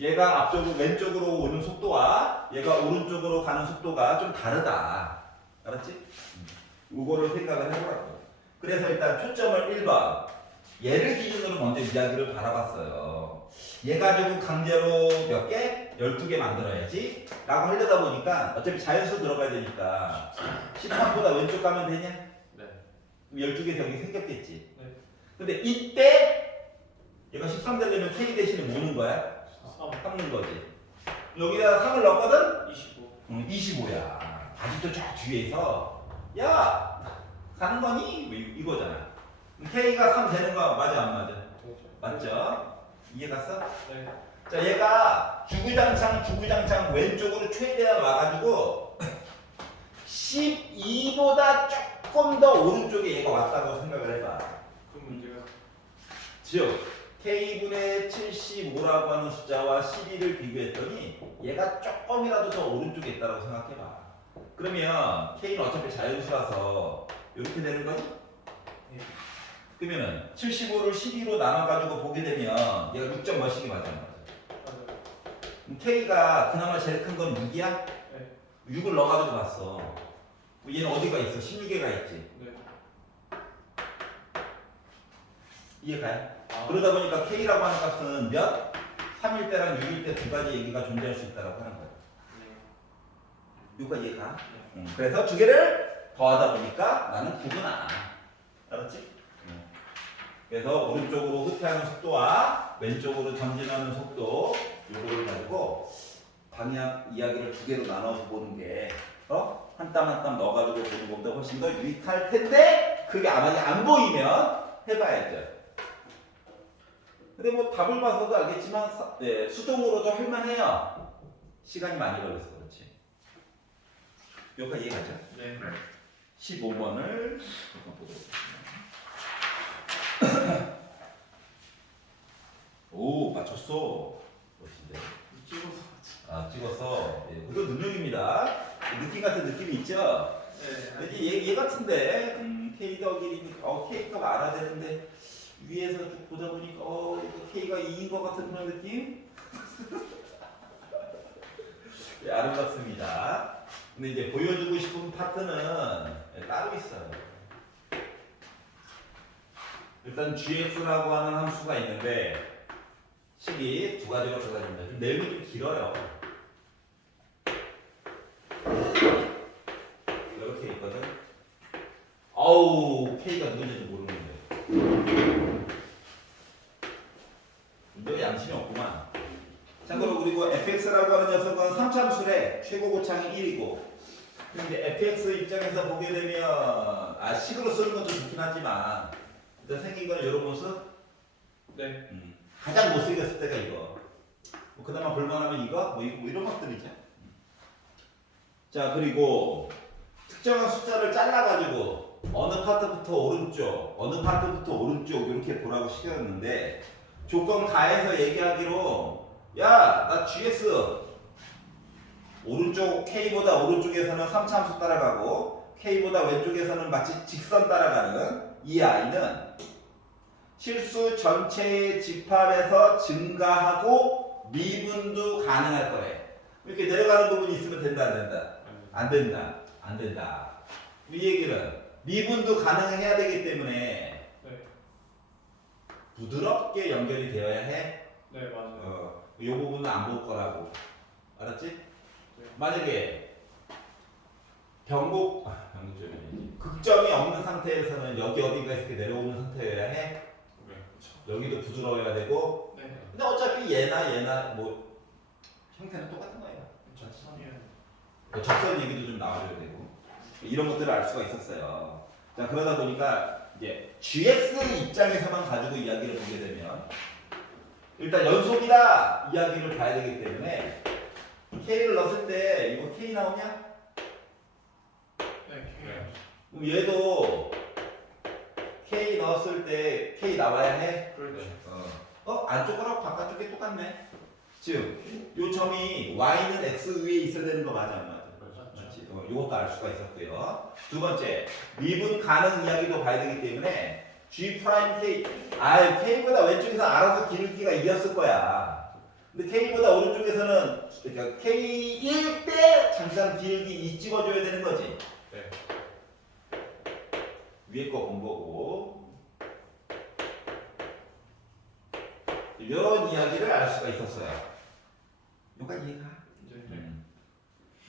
얘가 앞쪽으로 왼쪽으로 오는 속도와 얘가 오른쪽으로 가는 속도가 좀 다르다. 알았지? 이거를 생각을 해보라고. 그래서 일단 초점을 1번 얘를 기준으로 먼저 이야기를 바라봤어요. 얘 가지고 강제로 몇 개? 12개 만들어야지 라고 하려다 보니까 어차피 자연수 들어가야 되니까 13보다 왼쪽 가면 되냐? 네. 12개 여기 생겼겠지. 네. 근데 이때 얘가 13 되려면 K 대신에 뭐는 거야? 3 넣는 거지. 여기다 3을 넣었거든? 25. 25야. 아직도 쫙 뒤에서 야 가는 거니? 뭐 이거잖아. K가 3 되는 거 맞아 안 맞아? 맞죠? 이해 갔어? 네. 자 얘가 주구장창 왼쪽으로 최대한 와가지고 12보다 조금 더 오른쪽에 얘가 왔다고 생각을 해봐. 그 문제가 즉 K분의 75라고 하는 숫자와 12를 비교했더니 얘가 조금이라도 더 오른쪽에 있다고 생각해봐. 그러면 K는 어차피 자연수라서 이렇게 되는 거니? 네. 그러면은 75를 12로 나눠가지고 보게 되면 얘가 6점 몇씩이 맞아. 맞아요. K가 그나마 제일 큰 건 6이야? 네. 6을 넣어가지고 봤어. 얘는 어디가 있어? 16개가 있지. 네. 이해가요? 아, 그러다 보니까 K라고 하는 값은 몇? 3일 때랑 6일 때 두 가지 얘기가 존재할 수 있다고 하는 거야. 네. 이거 이해가? 네. 그래서 두 개를 더하다 보니까 나는 9구나. 알았지? 그래서 오른쪽으로 흡수하는 속도와 왼쪽으로 전진하는 속도 요거를 가지고 방향 이야기를 두 개로 나눠서 보는 게 한 땀 한 땀 넣어가지고 보는 것보다 훨씬 더 유익할 텐데 그게 아마 안 보이면 해봐야죠. 근데 뭐 답을 봐서도 알겠지만 수동으로도 할만해요. 시간이 많이 걸려서 그렇지. 여기까지 이해가죠? 네. 15번을 보도록 하겠습니다. 오 맞췄어. 멋진데. 찍어서. 아 찍었어. 예, 그거 능력입니다. 느낌 같은 느낌이 있죠. 네. 이제 얘 같은데 K가 길이니까 K값 알아야 되는데 위에서 쭉 보다 보니까 이거 K가 2인 것 같은 그런 느낌? 네, 아름답습니다. 근데 이제 보여주고 싶은 파트는 따로 있어요. 일단 gx라고 하는 함수가 있는데 식이 두 가지로 들어가집니다. 좀 내용이 좀 길어요. 이렇게 있거든. 아우 K가 누군지도 모르는데. 문제가 양심이 없구만. 참고로 그리고 fx라고 하는 녀석은 3참수래 최고 고창이 1이고 근데 fx 입장에서 보게 되면 식으로 쓰는 것도 좋긴 하지만 일단 생긴 건 이런 모습 네. 가장 못생겼을 때가 이거 뭐 그나마 볼만하면 이거 뭐 이런 것들이죠. 자 그리고 특정한 숫자를 잘라가지고 어느 파트부터 오른쪽 이렇게 보라고 시켰는데 조건 가해서 얘기하기로 야 나 GX 오른쪽 K보다 오른쪽에서는 3참수 따라가고 K보다 왼쪽에서는 마치 직선 따라가는 이 아이는 실수 전체의 집합에서 증가하고 미분도 가능할 거래. 이렇게 내려가는 부분이 있으면 된다 안 된다? 안 된다. 안 된다. 이 얘기는 미분도 가능해야 되기 때문에 네. 부드럽게 연결이 되어야 해. 네, 맞아요. 이 부분은 안 볼 거라고. 알았지? 네. 만약에 극점이 없는 상태에서는 여기 어딘가 이렇게 내려오는 상태여야 해. 네. 여기도 부드러워야 되고. 네. 근데 어차피 얘나 뭐 형태는 똑같은 거예요. 전선이에요. 적선 얘기도 좀 나와줘야 되고 이런 것들을 알 수가 있었어요. 자 그러다 보니까 이제 GX 입장에서만 가지고 이야기를 보게 되면 일단 연속이다 이야기를 봐야 되기 때문에 K를 넣었을 때 이거 K 나오냐? 네. 네. 그럼 얘도 K 넣었을 때 K 나와야 해? 그렇죠. 안쪽 거랑 바깥쪽이 똑같네. 즉, 요 점이 Y는 X 위에 있어야 되는 거 맞아 안 맞아? 맞지? 이것도 알 수가 있었고요. 두 번째, 미분 가능 이야기도 봐야 되기 때문에 G 프라임 K, K보다 왼쪽에서 알아서 기울기가 2였을 거야. 근데 K보다 오른쪽에서는 그러니까 K일 때 잠깐 기울기 2 찍어줘야 되는 거지. 네. 위에 거 본 거고 이런 이야기를 알 수가 있었어요. 여기까지 이해가? 네.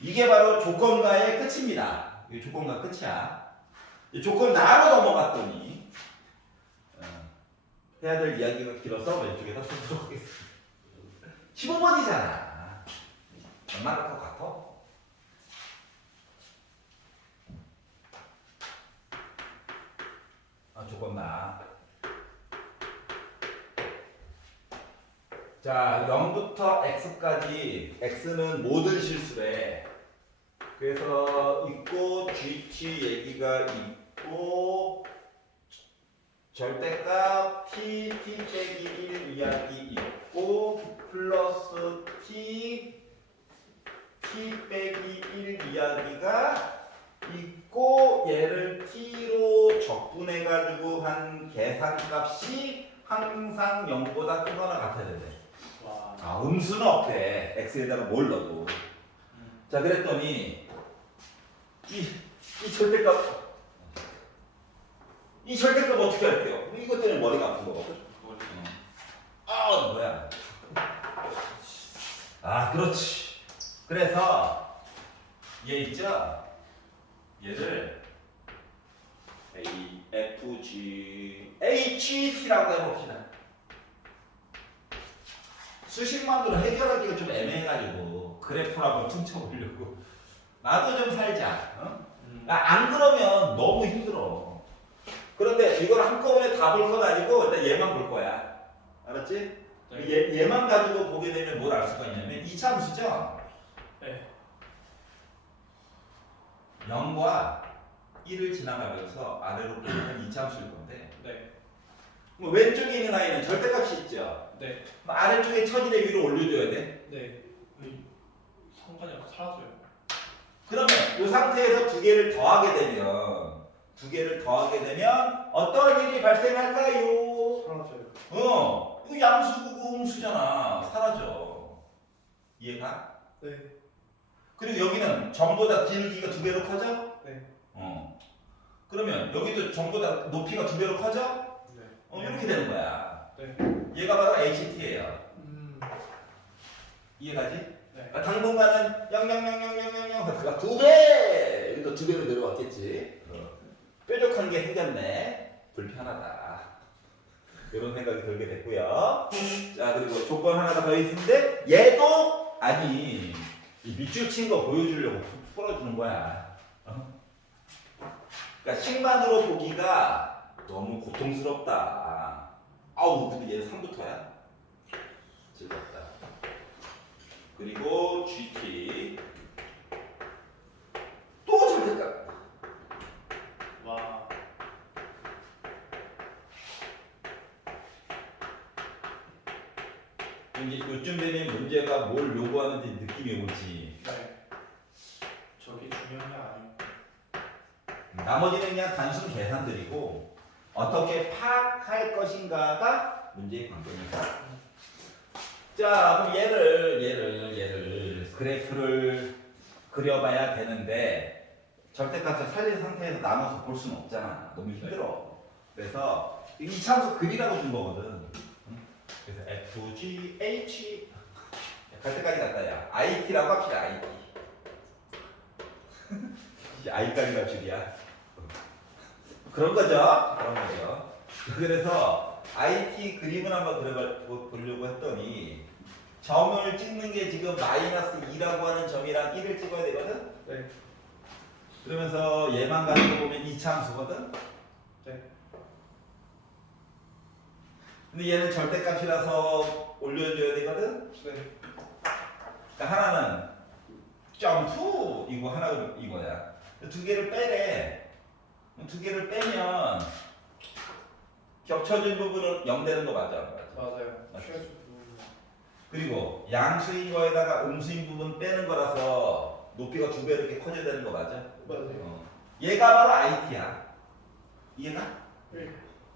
이게 바로 조건가의 끝입니다. 이게 조건가 끝이야. 이 조건가로 넘어갔더니 해야 될 이야기가 길어서 왼쪽에다 쓰도록 하겠습니다. 15번이잖아. 얼마나 더 같아? 조건나. 자, 0부터 x까지 x는 모든 실수래. 그래서 있고 GT 얘기가 있고 절대값 t 빼기 1 이야기 있고 플러스 t 빼기 1 이야기가 있고 얘를 t로 적분해가지고 한 계산값이 항상 0보다 크거나 같아야 되네. 와. 음수는 없대. x에다가 뭘 넣어도. 자, 그랬더니 이 절대값 어떻게 할게요? 이것 때문에 머리가 아픈 거거든. 뭐야? 그렇지. 그래서 얘 있죠? 얘를 A, F, G, H, T라고 해봅시다. 수식만으로 해결하기가 좀 애매해가지고 그래프로 한번 퉁쳐보려고. 나도 좀 살자. 안 그러면 너무 힘들어. 그런데 이걸 한꺼번에 다 볼 건 아니고 일단 얘만 볼 거야. 알았지? 네. 얘만 가지고 보게 되면 뭘 알 수가 있냐면 이차함수죠? 네. 0과 1을 지나가면서 아래로 보면 이차함수일 건데 네. 뭐 왼쪽에 있는 아이는 절대값이 있죠? 네. 그럼 아래쪽에 천일의 위로 올려줘야 돼? 네. 상관이 없어 사라져요. 그러면 이 상태에서 두 개를 더하게 되면 어떤 일이 발생할까요? 사라져요. 이거 양수고 음수잖아. 사라져. 이해가? 네. 그리고 여기는 전보다 길기가 2배로 커져? 네. 그러면 여기도 전보다 높이가 2배로 커져? 네. 이렇게 되는 거야. 네. 얘가 바로 HT예요. 이해가지? 네. 당분간은 0000000 하다가 2배! 여기도 2배로 내려왔겠지. 뾰족한 게 생겼네. 불편하다. 이런 생각이 들게 됐고요. 자, 그리고 조건 하나가 더 있는데 얘도 아니 이 밑줄 친 거 보여주려고 풀어주는 거야. 그러니까 식만으로 보기가 너무 고통스럽다. 근데 얘는 3부터야. 즐겁다. 그리고 GT 또 절대값. 와. 이제 요즘 되면 문제가 뭘 요구하는지 느낌이 오지. 네. 저게 중요한 게 아니에요. 나머지는 그냥 단순 계산들이고 어떻게 파악할 것인가가 문제의 관건이다. 자, 그럼 얘를 그래프를 그려봐야 되는데 절대값을 살린 상태에서 나눠서 볼 수는 없잖아. 너무 힘들어. 그래서 이차함수 그리라고 준 거거든. 그래서 F, G, H 갈 때까지 갔다 야. IT라고 합시다. IT. I까지 갈 줄이야. 그런 거죠. 그래서 IT 그림을 한번 보려고 했더니 점을 찍는 게 지금 -2라고 하는 점이랑 1을 찍어야 되거든. 네. 그러면서 얘만 가지고 보면 이차함수거든. 네. 근데 얘는 절대값이라서 올려줘야 되거든. 네. 그러니까 하나는 점프 이거 하나가 이거야. 두 개를 빼래. 두 개를 빼면 겹쳐진 부분은 0 되는 거 맞아? 맞아요. 맞지? 최소 부분. 그리고 양수인 거에다가 음수인 부분 빼는 거라서 높이가 2배 이렇게 커져야 되는 거 맞아? 맞아요. 얘가 바로 IT야. 이해가? 네.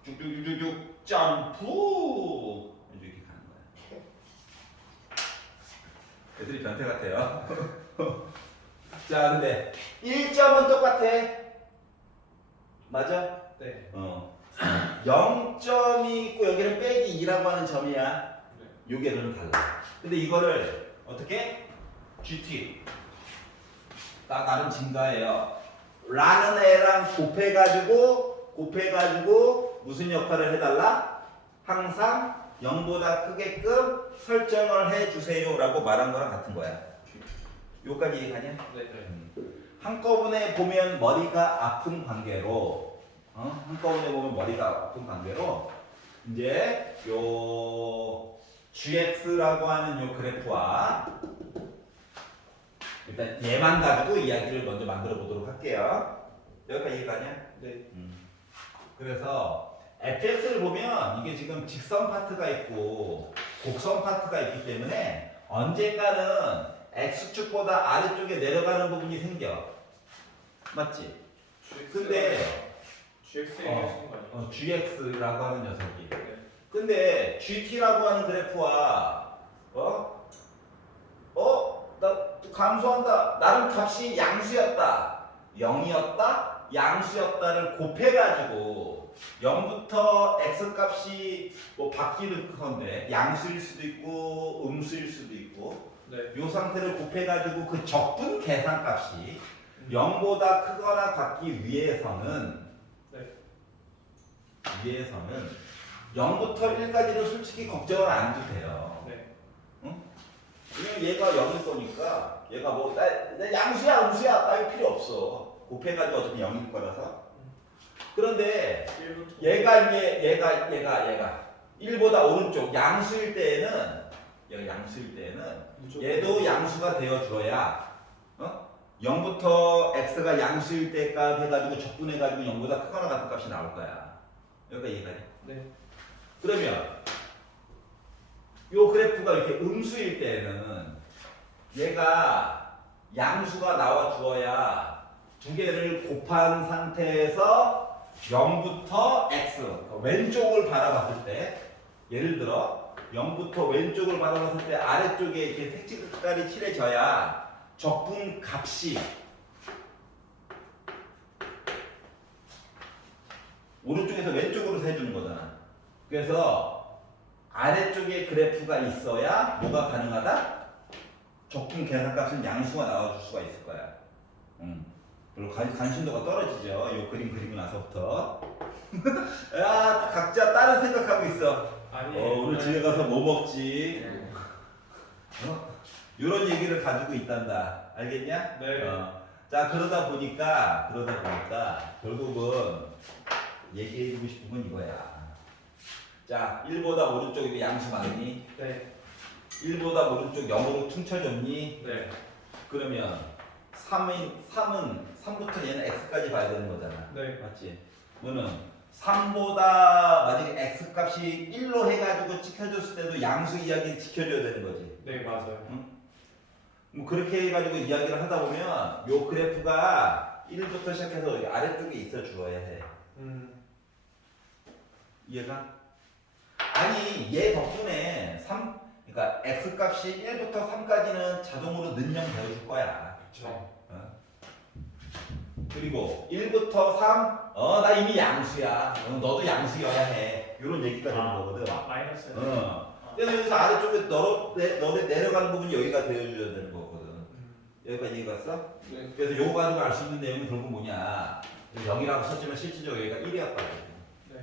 쭉쭉쭉쭉 점프 이렇게 가는 거야. 애들이 변태 같아요. 자, 근데 1점은 똑같아. 맞아? 네. 0점이 있고 여기는 빼기 2라고 하는 점이야. 네. 요게는 달라. 근데 이거를 어떻게? GT 나름 증가해요. 라는 애랑 곱해가지고 무슨 역할을 해달라? 항상 0보다 크게끔 설정을 해주세요 라고 말한 거랑 같은 거야. 요까지 이해가냐? 네. 한꺼번에 보면 머리가 아픈 관계로 이제 요 GX라고 하는 요 그래프와 일단 얘만 가지고 이야기를 먼저 만들어 보도록 할게요. 여기까지 이해가냐? 네. 그래서 fx를 보면 이게 지금 직선 파트가 있고 곡선 파트가 있기 때문에 언젠가는 x축보다 아래쪽에 내려가는 부분이 생겨. 맞지? 근데 GX 얘기하시는 거 아니에요? gx라고 하는 녀석이. 네. 근데 gt라고 하는 그래프와 나 감소한다. 나름 값이 양수였다. 0이었다. 양수였다를 곱해가지고 0부터 x 값이 뭐 바뀌는 건데 양수일 수도 있고 음수일 수도 있고 네. 이 상태를 곱해가지고 그 적분 계산값이 0보다 크거나 같기 위해서는 네. 0부터 1까지는 솔직히 걱정을 안 해도 돼요. 네. 왜냐면 얘가 0일 거니까 얘가 뭐 나 양수야 음수야 따위 필요 없어. 곱해가지고 어차피 0일 거라서. 그런데 1부터 얘가 1보다 오른쪽 양수일 때에는 얘도 양수가 되어줘야 0부터 x가 양수일 때 값 해가지고 적분해가지고 0보다 크거나 같은 값이 나올 거야. 여기가 이해가니? 네. 그러면 요 그래프가 이렇게 음수일 때는 얘가 양수가 나와 주어야 두 개를 곱한 상태에서 0부터 x 왼쪽을 바라봤을 때 예를 들어 0부터 왼쪽을 바라봤을 때 아래쪽에 이렇게 색깔이 칠해져야 적분 값이 오른쪽에서 왼쪽으로 세주는 거잖아. 그래서 아래쪽에 그래프가 있어야 뭐가 가능하다? 적분 계산값은 양수가 나와줄 수가 있을 거야. 별로 관심도가 떨어지죠. 요 그림 그리고 나서부터. 야, 각자 다른 생각하고 있어. 아니. 오늘 집에 가서 뭐 먹지? 이런 얘기를 가지고 있단다. 알겠냐? 네. 자, 그러다 보니까 결국은 얘기해주고 싶은 건 이거야. 자, 1보다 오른쪽에 양수 많니? 네. 1보다 오른쪽 0으로 퉁쳐줬니? 네. 그러면 3부터 얘는 x까지 봐야 되는 거잖아. 네. 맞지? 너는 3보다 만약에 x 값이 1로 해가지고 지켜줬을 때도 양수 이야기 지켜줘야 되는 거지. 네, 맞아요. 뭐 그렇게 해가지고 이야기를 하다 보면 요 그래프가 1부터 시작해서 여기 아래쪽에 있어 주어야 해. 이해가? 아니 얘 덕분에 그러니까 x 값이 1부터 3까지는 자동으로 능령 되어줄 거야. 그렇죠. 그리고 1부터 3, 나 이미 양수야. 너도 양수여야 해. 이런 얘기가 되는 거거든. 마이너스. 그래서 여기서 아래쪽에 너네 내려가는 부분이 여기가 되어줘야 되는 거거든. 여기까지 이해 갔어? 네. 그래서 요거 가지고 알 수 있는 내용은 결국 뭐냐. 0이라고 썼지만 실질적으로 여기가 1이었거든. 네.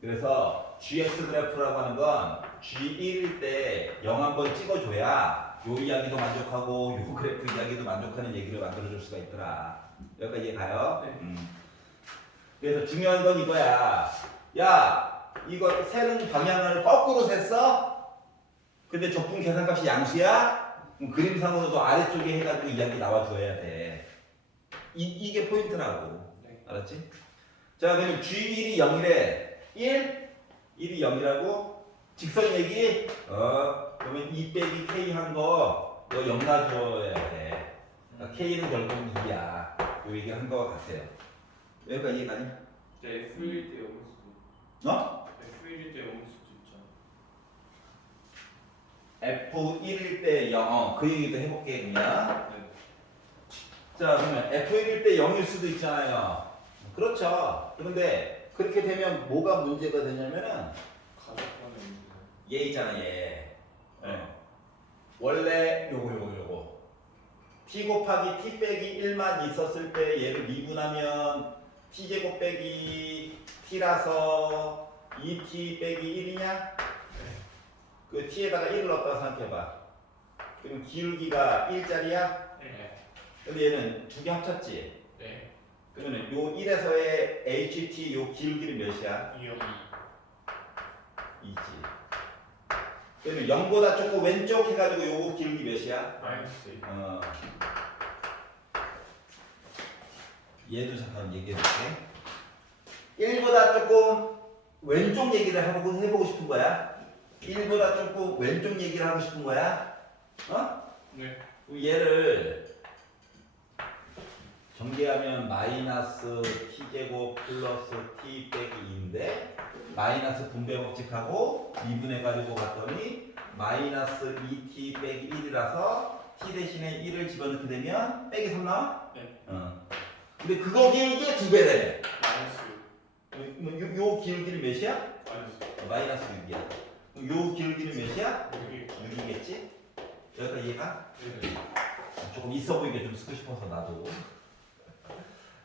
그래서 GX 그래프라고 하는 건 G1일 때 0 한번 찍어줘야 요 이야기도 만족하고 요 그래프 이야기도 만족하는 얘기를 만들어줄 수가 있더라. 여기까지 이해 가요? 네. 그래서 중요한 건 이거야. 야, 이거 세는 방향을 거꾸로 셌어? 근데 적분 계산값이 양수야? 그럼 그림상으로도 아래쪽에 해가지고 이야기 나와줘야 돼. 이게 포인트라고. 네. 알았지? 자, 그럼 G1이 0이래. 1이 0이라고? 직선 얘기? 그러면 2 빼기 K 한 거, 너 0 놔줘야 돼. 그러니까 K는 결국 2야. 요 얘기 한 거와 같아요. 여기까지 이해가니? 네, F일 때 0일 수도 F1일 때 0일 수도 있죠. F1일 때 0, 그 얘기도 해볼게, 그냥. 네. 자, 그러면 F1일 때 0일 수도 있잖아요. 그렇죠. 그런데 그렇게 되면 뭐가 문제가 되냐면은 가족관의 문제. 얘 있잖아 얘. 네. 원래 요거 t 곱하기 t 빼기 1만 있었을 때 얘를 미분하면 t 제곱 빼기 t라서 2t 빼기 1이냐? 그 t에다가 1을 넣었다고 생각해봐. 그럼 기울기가 1짜리야? 네. 근데 얘는 두 개 합쳤지? 네. 그러면 요 1에서의 ht 요 기울기는 몇이야? 2요. 2지. 그러면 0보다 조금 왼쪽 해가지고 요거 기울기 몇이야? 마이너스 2. 얘도 잠깐 얘기해볼게. 1보다 조금 왼쪽 얘기를 해보고 싶은 거야? 1보다 조금 왼쪽 얘기를 하고 싶은 거야? 네. 얘를 전개하면 마이너스 t제곱 플러스 t 빼기 2인데 마이너스 분배 법칙하고 미분해가지고 갔더니 마이너스 2t 빼기 1이라서 t 대신에 1을 집어넣게 되면 빼기 3 나와? 네. 근데 그거 기울기 2배 되네. 마이너스 6. 요 기울기는 몇이야? 마이너스 마이너스 6이야. 요 기울기는 몇이야? 6이. 6이겠지? 여기까지 이해가? 네. 조금 있어 보이게 좀 쓰고 싶어서 나도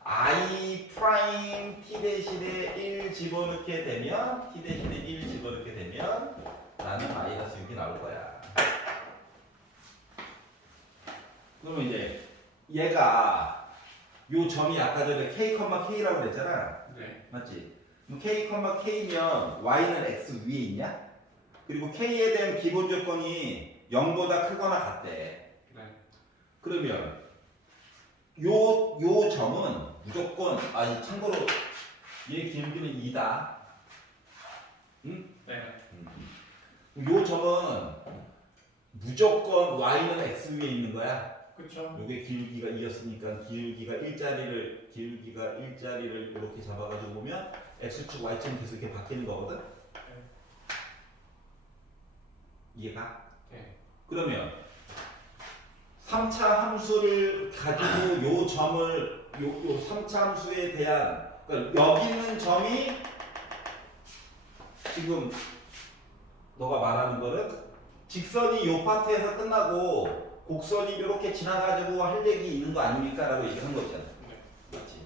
i 프라임 t 대신에 1 집어넣게 되면 t 대신에 1 집어넣게 되면 나는 마이너스 6이 나올 거야. 그러면 이제 얘가 요 점이 아까 전에 k, k라고 그랬잖아. 네. 맞지? 그럼 k, k면 y는 x 위에 있냐? 그리고 k에 대한 기본 조건이 0보다 크거나 같대. 네. 그러면 요 점은 무조건 참고로 얘 기울기는 2다. 응? 네. 요 점은 무조건 y는 x 위에 있는 거야. 그쵸? 요게 기울기가 2였으니까 기울기가 1짜리를 이렇게 잡아가지고 보면 x축 y축 계속 이렇게 바뀌는 거거든. 이해가? 네. 그러면 3차 함수를 가지고 요 점을 요 3차 함수에 대한 그러니까 여기 있는 점이 지금 너가 말하는 거는 직선이 요 파트에서 끝나고 곡선이 이렇게 지나가지고 할 얘기 있는 거 아닙니까? 라고 얘기한 거잖아. 네. 맞지?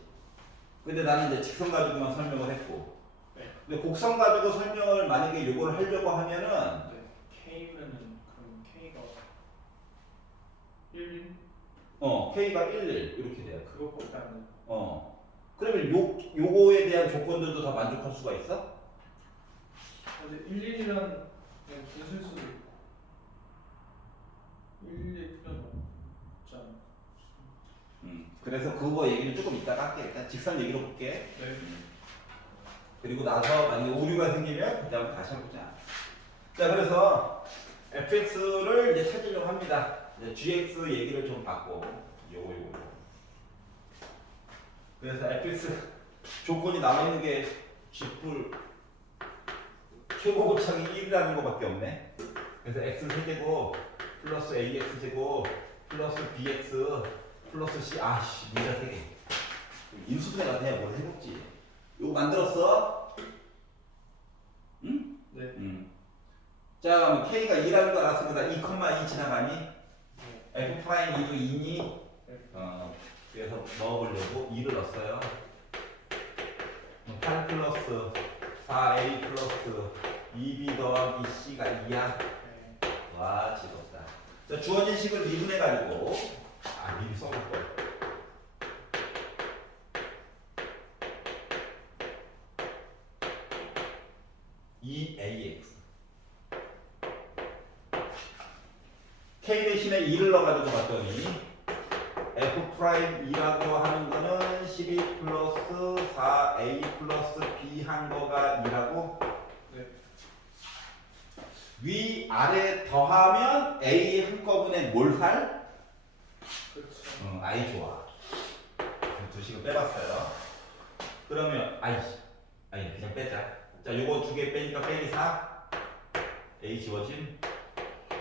근데 나는 이제 직선 가지고만 설명을 했고 네. 근데 곡선 가지고 설명을 만약에 요걸 하려고 하면은 네. K면은 그럼 K가 1? K가 1 이렇게 돼요. 그것밖에 안 돼. 그러면 요거에 대한 조건들도 다 만족할 수가 있어? 근데 1, 1이란 그냥 분수일 수도 있고 1, 1 필요는 없지 않아? 그래서 그거 얘기는 조금 이따가 할게. 일단 직선 얘기로 볼게. 네. 그리고 나서 만약에 오류가 생기면 그때 한번 다시 해보자. 자, 그래서 fx를 이제 찾으려고 합니다. 이제 gx 얘기를 좀 받고 요거. 그래서 fx 조건이 남아있는 게 g뿔 최고곱창이 1이라는 거밖에 없네. 그래서 x 세제곱 플러스 ax 제곱 플러스 bx 플러스 c 문제 3개. 인수분해 같아. 뭘 해먹지. 요거 만들었어? 응? 네. 자, 그럼 k가 2라는 거 알았으니까 2,2 지나가니? 네. f 프라임 2도 2니? 네. 그래서 넣어보려고 2를 넣었어요. 8 플러스 4a 플러스 2b 더하기 c가 2야. 네. 와, 지겹다. 자, 주어진 식을 미분해가지고 미리 써볼걸. ax k 대신에 2를 넣어가지고 봤더니 f 프라임 2라고 하는 거는 12 플러스 4a 플러스 b 한 거가 2라고? 네. 위 아래 더하면 a 한꺼번에 뭘 살? 그렇죠. i 좋아. 두 식을 빼봤어요. 그러면 아니 그냥 빼자. 자, 요거 두 개 빼니까 빼기 4 a 지워짐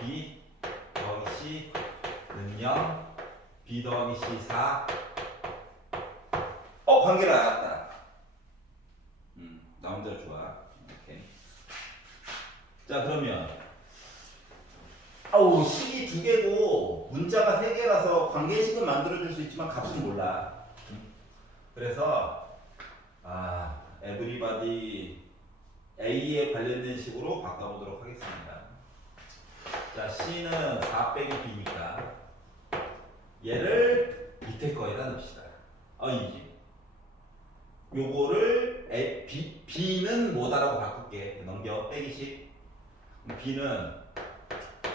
b 더하기 c는 0 b 더하기 c 4 관계를 알았다. 먼저 좋아. 오케이. 자 그러면 아우 식이 2개고 문자가 3개라서 관계식은 만들어줄 수 있지만 값은 몰라. 그래서 everybody A에 관련된 식으로 바꿔보도록 하겠습니다. 자 C는 4 빼기 B니까 얘를 밑에 거에다 넣읍시다. 이지. 요거를 B는 뭐다라고 바꿀게. 넘겨. 빼기식. B는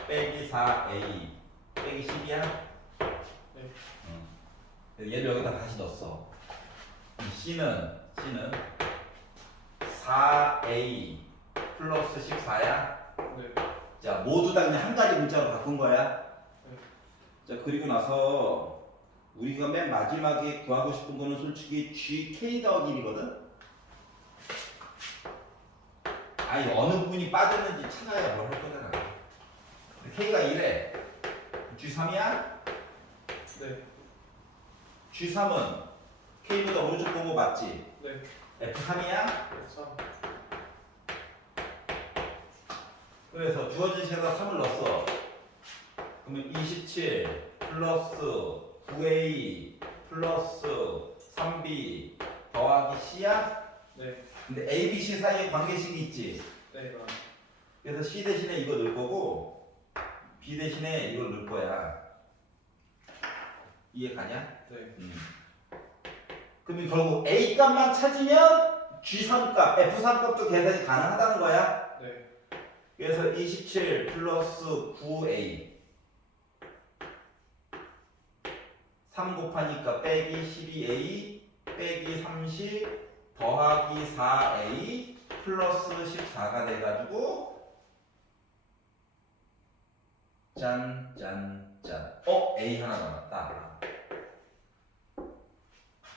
빼기 4A 빼기 10이야? 네. 얘를 여기다 다시 넣었어. C는 4A 플러스 14야? 네. 자 모두 다 그냥 한 가지 문자로 바꾼 거야. 네. 자 그리고 나서 우리가 맨 마지막에 구하고 싶은 거는 솔직히 GK 더하기 1이거든? 아니 어느 부분이 빠졌는지 찾아야 뭘 할 거잖아. K가 1에 G3이야? 네. G3은 K보다 오른쪽 본 거 맞지? 네. F3이야? 그래서 그래서 주어진 식에다 3을 넣었어. 그러면 27 플러스 9A 플러스 3B 더하기 C야? 네. 근데 A, B, C 사이에 관계식이 있지? 네. 그래서 C 대신에 이거 넣을 거고 B 대신에 이걸 넣을 거야. 이해 가냐? 네. 그러면 결국 A 값만 찾으면 G3 값, F3 값도 계산이 가능하다는 거야. 네. 그래서 27 플러스 9A 3 곱하니까 빼기 12A 빼기 30 더하기 4A 플러스 14가 돼가지고 짠짠짠 A 하나 남았다.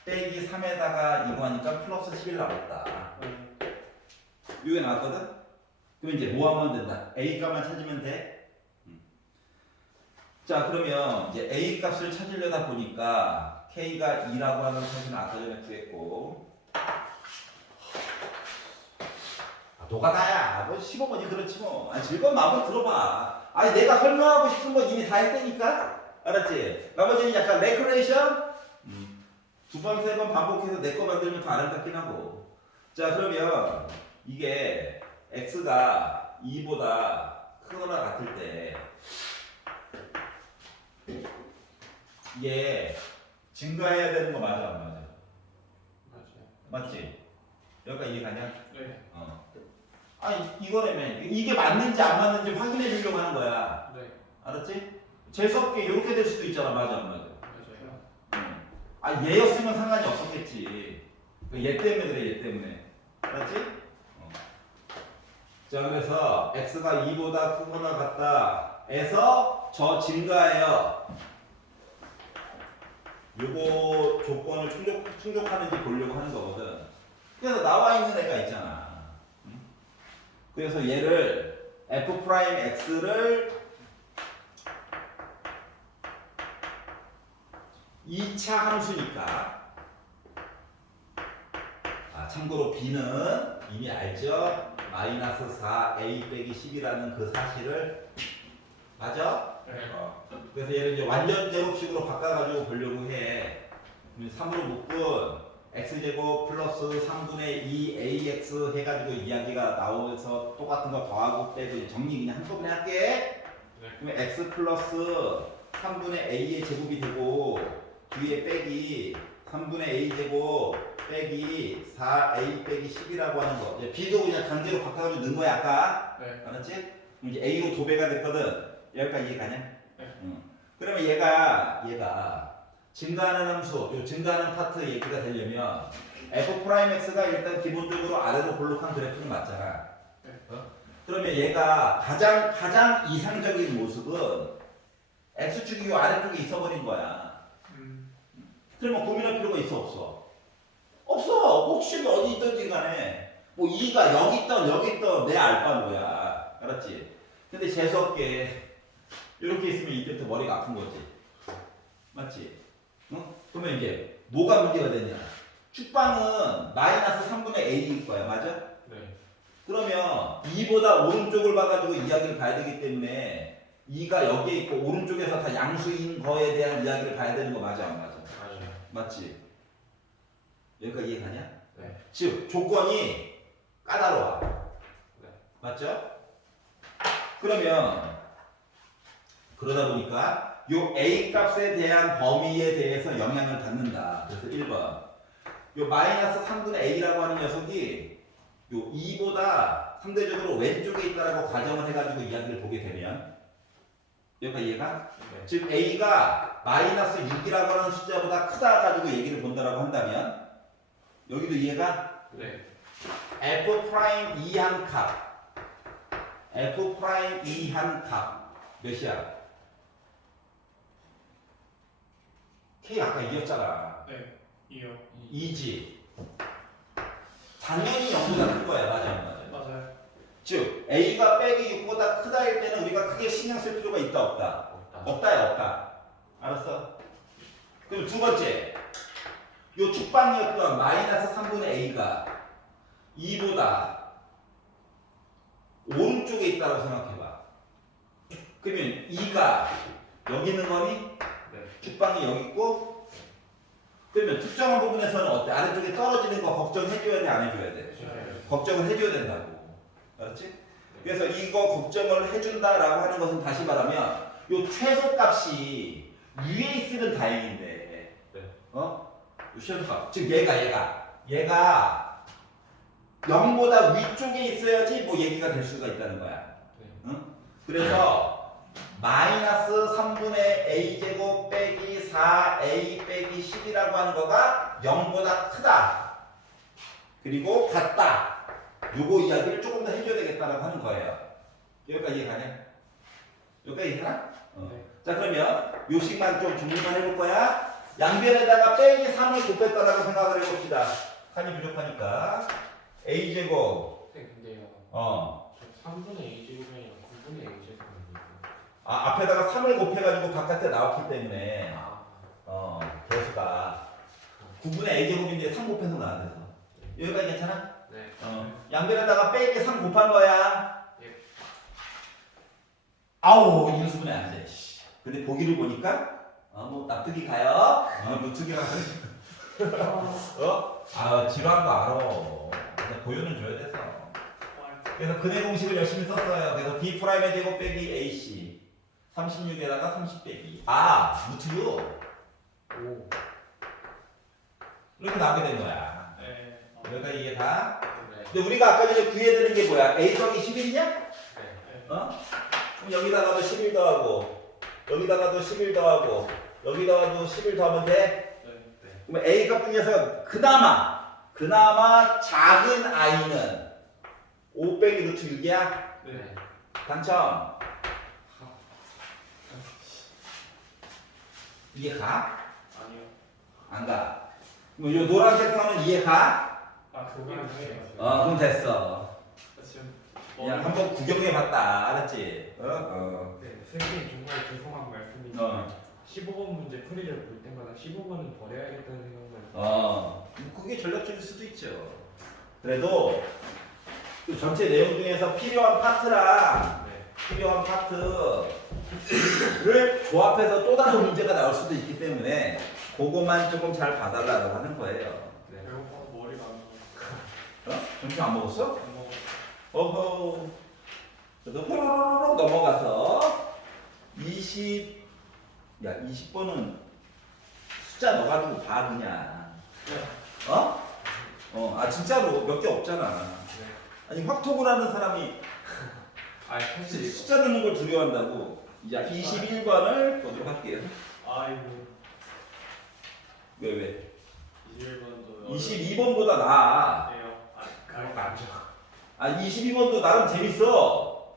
빼기 3에다가 이거 하니까 플러스 11 남았다. 이게 나왔거든? 그럼 이제 뭐 하면 된다? A 값만 찾으면 돼? 자 그러면 이제 A 값을 찾으려다 보니까 K가 2라고 하는 사실은 아까 전에 구했고 너가 다야. 뭐 15번이 그렇지 뭐. 즐거운 마음으로 들어봐. 내가 설명하고 싶은 건 이미 다 했다니까? 알았지? 나머지는 약간 레크레이션? 2번, 3번 반복해서 내 거 만들면 더 아름답긴 하고. 자 그러면 이게 X가 2보다 크거나 같을 때 이게 증가해야 되는 거 맞아 안 맞아? 맞아요. 맞지? 여기까지 이해 가냐? 네. 이거라면 이게 맞는지 안 맞는지 확인해 주려고 하는 거야. 네. 알았지? 재수없게 이렇게 될 수도 있잖아. 맞아 안 맞아? 맞아요. 얘였으면 상관이 없었겠지. 얘 때문에 그래. 얘 때문에. 알았지? 자 그래서 x가 2보다 크거나 같다 에서 저 증가해요. 요거 조건을 충족하는지 보려고 하는 거거든. 그래서 나와 있는 애가 있잖아. 그래서 얘를 f'x를 2차 함수니까 참고로 b는 이미 알죠? 마이너스 4a 빼기 10이라는 그 사실을 맞아? 네. 그래서 얘를 이제 완전 제곱식으로 바꿔가지고 보려고 해. 3으로 묶은 x제곱 플러스 3분의 2ax 해가지고 이야기가 나오면서 똑같은 거 더하고 빼고 정리 그냥 한꺼번에 할게. 네. 그러면 x 플러스 3분의 a의 제곱이 되고 뒤에 빼기 3분의 a제곱 빼기 4a 빼기 10이라고 하는 거. 이제 b도 그냥 강제로 바꿔가지고 넣은 거야 아까. 네. 알았지? 그럼 이제 a로 도배가 됐거든. 여기까지 이해 가냐? 네. 그러면 얘가 증가하는 함수, 요 증가하는 파트 얘기가 되려면 f'x가 일단 기본적으로 아래로 볼록한 그래프는 맞잖아. 네. 그러면 얘가 가장 이상적인 모습은 x축이 요 아래쪽에 있어버린 거야. 그러면 고민할 필요가 있어 없어? 없어. 꼭지점이 어디 있든지 간에 뭐 2가 여기 있던 내 알바 뭐야. 알았지? 근데 재수없게 이렇게 있으면 이때부터 머리가 아픈 거지. 맞지? 그러면 이제 뭐가 문제가 되냐? 축방은 마이너스 3분의 a일 거야. 맞아? 그러면 2보다 오른쪽을 봐가지고 이야기를 봐야 되기 때문에 2가 여기에 있고 오른쪽에서 다 양수인 거에 대한 이야기를 봐야 되는 거 맞아 안 맞아? 맞아요. 맞지? 여기까지 이해가냐? 네. 즉 조건이 까다로워. 네. 맞죠? 그러면 그러다 보니까 요 A 값에 대한 범위에 대해서 영향을 받는다. 그래서 1번 요 마이너스 3분의 A라고 하는 녀석이 요 2보다 상대적으로 왼쪽에 있다라고 가정을 해가지고 이야기를 보게 되면 여기가 이해가? 네. 즉 A가 마이너스 6이라고 하는 숫자보다 크다 가지고 얘기를 본다라고 한다면 여기도 이해가? 네. F 프라임 2한 값 F 프라임 2한 값 몇이야? K 아까 2였잖아. 네. 이요. 2지. 당연히 0보다 큰 거야. 맞아 안 맞아? 맞아요. 즉 A가 빼기 6보다 크다일 때는 우리가 크게 신경 쓸 필요가 있다 없다? 없다. 없다야 없다. 알았어? 그럼 두 번째 요 축방이었던 마이너스 3분의 A가 2보다 오른쪽에 있다고 생각해봐. 그러면 2가 여기 있는 거니? 네. 축방이 여기 있고 그러면 특정한 부분에서는 어때? 아래쪽에 떨어지는 거 걱정해줘야 돼? 안 해줘야 돼? 네. 걱정을 해줘야 된다고. 알았지? 그래서 이거 걱정을 해준다라고 하는 것은 다시 말하면 요 최소값이 위에 있으면 다행인데 네. 요 최소값 즉 얘가 0보다 위쪽에 있어야지 뭐 얘기가 될 수가 있다는 거야. 네. 응? 그래서 마이너스 3분의 a제곱 빼기 4a 빼기 10이라고 하는 거가 0보다 크다. 그리고 같다. 요거 이야기를 조금 더 해줘야 되겠다라고 하는 거예요. 여기까지 이해가냐? 여기까지 이해하나? 네. 자 그러면 요식만 좀 정리만 해볼 거야. 양변에다가 빼기 3을 곱했다라고 생각을 해봅시다. 칸이 부족하니까 a제곱 네, 근데요. 어. 저 3분의 A 제곱이 아니라 9분의 A 제곱인데. 아 앞에다가 3을 곱해가지고 바깥에 나왔기 때문에 아. 개수가 9분의 a제곱인데 3 곱해서 나왔어서 여기까지 괜찮아? 네. 양변에다가 빼기 3 곱한 거야. 예. 아우 인수분해 안 돼. 근데 보기를 보니까 뭐 납득이 가요. 납득이가 지루한 거 알아. 근데 보여는 줘야 돼서. 그래서 근해 공식을 열심히 썼어요. 그래서 D 프라임의 제곱 빼기 AC 36에다가 30 빼기 루트 6 오. 이렇게 나오게 된 거야. 네. 여기가 이해가? 네. 근데 우리가 아까 전에 구해야 되는 게 뭐야? A 더하기 11이냐? 네. 그럼 여기다가도 11 더하고 여기다가도 11 더하고 여기다가도 11 더하면 돼? 네. 네. 그러면 A 값 중에서 그나마 작은 I는 5 빼기 루트 6이야? 네. 당첨. 이해 가? 아니요. 안 가? 그럼 요 노란색 선은 이해 가? 그거는 네. 그럼 됐어. 지금 그냥 한번 구경해 봤다. 알았지? 네, 선생님 정말 죄송한 말씀이지만 15번 문제 풀이를 볼 때마다 15번은 버려야겠다는 생각만. 그게 전략적일 수도 있죠. 그래도 그 전체 내용 중에서 필요한 파트랑 네. 필요한 파트를 조합해서 또 다른 문제가 나올 수도 있기 때문에 그것만 조금 잘 봐달라고 하는 거예요. 네. 배고파서 머리가 안 점심 안 먹었어? 먹어. 안 먹어. 어허. 그래서 호로로로 넘어가서 20번은 숫자 넣어가지고 봐 그냥. 진짜로 몇 개 없잖아. 네. 아니 확톡을 하는 사람이 사실 숫자 넣는 걸 두려워한다고. 이제 21번을 보도록 할게요. 아이고. 왜? 21번도 22번보다 나아. 그건 맞죠. 22번도 나름 재밌어.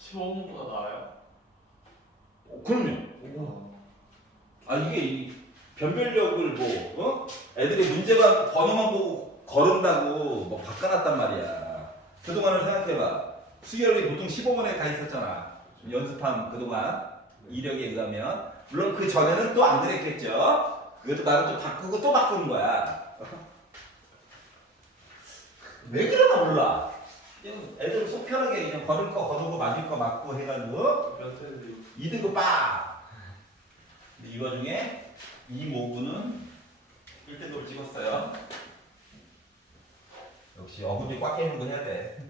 15번보다 나아요? 그럼요. 이게 변별력을 애들이 문제만 번호만 보고 거른다고 뭐 바꿔놨단 말이야. 그동안을 생각해봐. 수열이 보통 15번에 가 있었잖아. 연습한 그동안 이력에 의하면. 물론 그 전에는 또 안 그랬겠죠. 그것도 나름 좀 바꾸고 또 바꾸는 거야. 왜 그러나 몰라. 애들 속 편하게 그냥 걸을 거 걸고 맞을 거 맞고 해가지고 몇 대들이 2등급 빡! 근데 이 와중에 이 모구는 1등급을 찍었어요. 역시 어금니 꽉 깨는 거 해야 돼.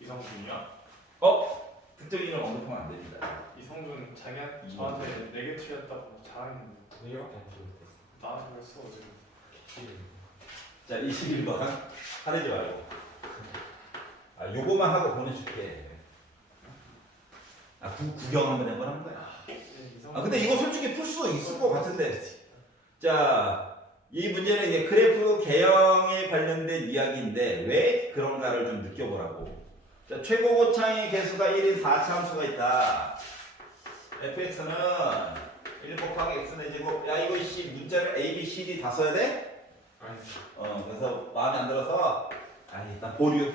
이성준이야? 특정 인을 언급하면 안 됩니다. 이성준 저한테 네게티브였다고 잘하는데 4개밖에 안 찍었대. 나한테 그랬어 어제. 자, 21번 화내지 말고. 요거만 하고 보내줄게. 구경 한번 해보는 거야. 근데 이거 솔직히 풀 수 있을 것 같은데. 자, 이 문제는 이제 그래프 개형에 관련된 이야기인데 왜 그런가를 좀 느껴보라고. 자, 최고 고차의 개수가 1인 4차 함수가 있다. fx는 1 곱하기 x는 제곱. 야, 이거 씨 문자를 a, b, c, d 다 써야 돼? 아니. 그래서 마음에 안 들어서 일단 보류.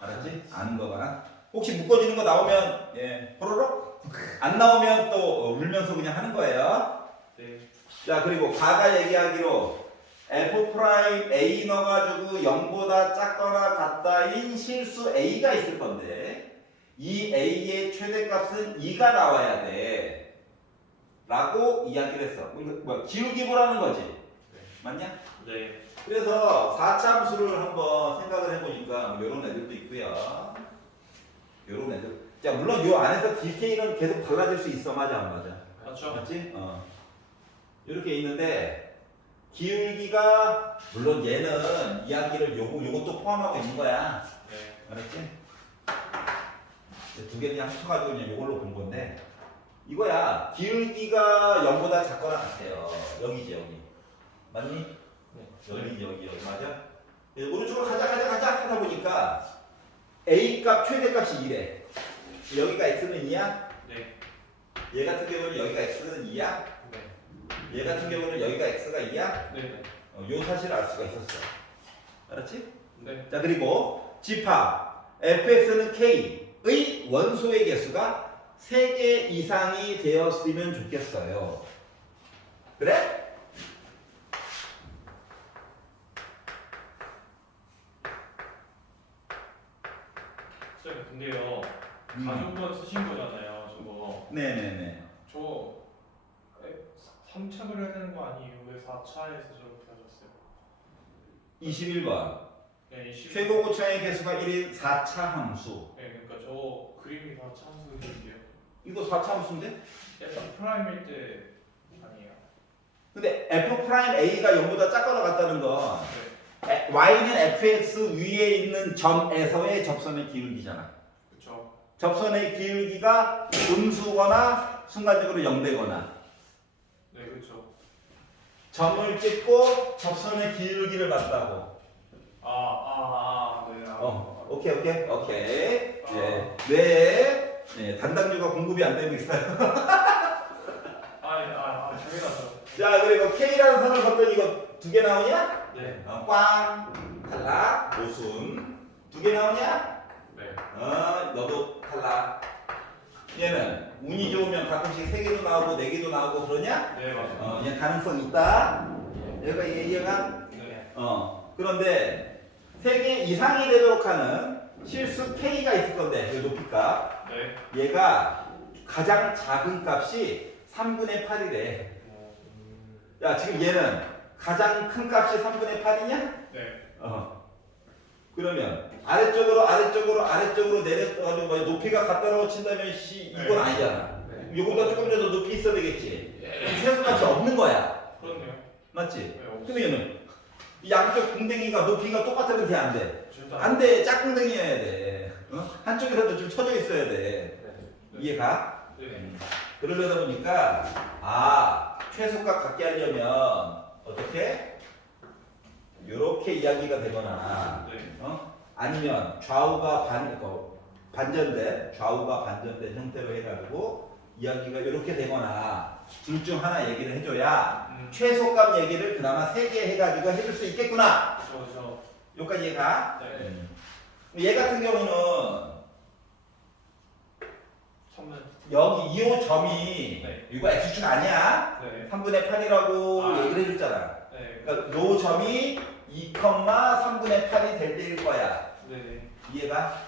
알았지? 아는 거거나. 혹시 묶어지는 거 나오면 호로록 안 나오면 또 울면서 그냥 하는 거예요. 네. 자, 그리고 과가 얘기하기로 f'(a) 넣어가지고 0보다 작거나 같다인 실수 a가 있을 건데 이 a의 최대값은 2가 나와야 돼 라고 이야기를 했어. 뭐 기울기보라는 거지. 맞냐? 네. 그래서 4차 함수를 한번 생각을 해보니까 이런 애들도 있고요. 이런 애들. 자, 물론 이 안에서 DK는 계속 달라질 수 있어. 맞아, 안 맞아? 맞죠? 맞지? 이렇게 있는데 기울기가 물론 얘는 이야기를 요것도 포함하고 있는 거야. 네. 알았지? 두 개 그냥 합쳐가지고 그냥 요걸로 본 건데 이거야. 기울기가 0보다 작거나 같아요. 여기지, 여기. 맞니? 여기 맞아? 오른쪽으로 가자 하다 보니까 A 값 최대값이 2래. 여기가 x는 2야? 네. 얘 같은 경우는 여기가 x는 2야? 네. 얘 같은 경우는 여기가 x가 2야? 네. 요 사실을 알 수가 있었어. 알았지? 네. 자, 그리고 집합 fx는 k의 원소의 개수가 3개 이상이 되었으면 좋겠어요. 그래? 쌤 근데요 가족분 쓰신 거잖아요 저거. 네네네. 저 3차를 해야 되는 거 아니에요? 왜 4차에서 저렇게 하셨어요? 21번. 네, 최고 고차의 개수가 1인 4차 함수. 네, 그러니까 저 그림이 4차 함수인데요. 이거 4차 함수인데? F 프라임일 때 아니에요? 근데 f'a가 0보다 작거나 같다는 건 네, y는 fx 위에 있는 점에서의 접선의 기울기잖아. 그렇죠. 접선의 기울기가 음수거나 순간적으로 0되거나 네, 그렇죠. 점을 찍고 접선의 기울기를 봤다고. 네. 오케이. 아. 왜 단당류가 공급이 안 되고 있어요? 당연하죠. 자, 그리고 K라는 선을 걷더니 이거 2개 나오냐? 네, 꽝, 탈락, 오순. 2개 나오냐? 네, 너도 탈락. 얘는 운이 좋으면 가끔씩 3개도 나오고 4개도 나오고 그러냐? 네, 맞아요. 얘 가능성 있다. 얘가 이해가? 네, 그런데 3개 이상이 되도록 하는 실수 K가 있을 건데 그 높이값. 네. 얘가 가장 작은 값이 3분의 8이래. 야, 지금 얘는 가장 큰 값이 3분의 8이냐? 네, 그러면 아래쪽으로 내려가지고 뭐 높이가 같다고 친다면 이건 네. 아니잖아. 네. 요거보다 조금이라도 높이 있어야 되겠지. 최소값이 없는 거야. 그렇네요. 맞지? 네, 근데 얘는 이 양쪽 궁뎅이가 높이가 똑같으면 돼, 안 돼? 절대 안 돼. 짝궁뎅이여야 돼. 한쪽이라도 좀 쳐져 있어야 돼. 네. 이해가? 네, 그러려다 보니까 최소값 갖게 하려면 어떻게? 요렇게 이야기가 되거나 네, 아니면 좌우가 반전된 형태로 해가지고 이야기가 이렇게 되거나 둘 중 하나 얘기를 해줘야 최소값 얘기를 그나마 3개 해가지고 해줄 수 있겠구나. 그렇죠. 여기까지 얘가. 네, 얘 같은 경우는 여기 2호 점이 네. 이거 x축 아니야. 네, 3분의 8이라고 아. 얘기를 해줬잖아. 네, 그러니까 요 점이 2,3분의 8이 될 때일 거야. 네네. 이해가?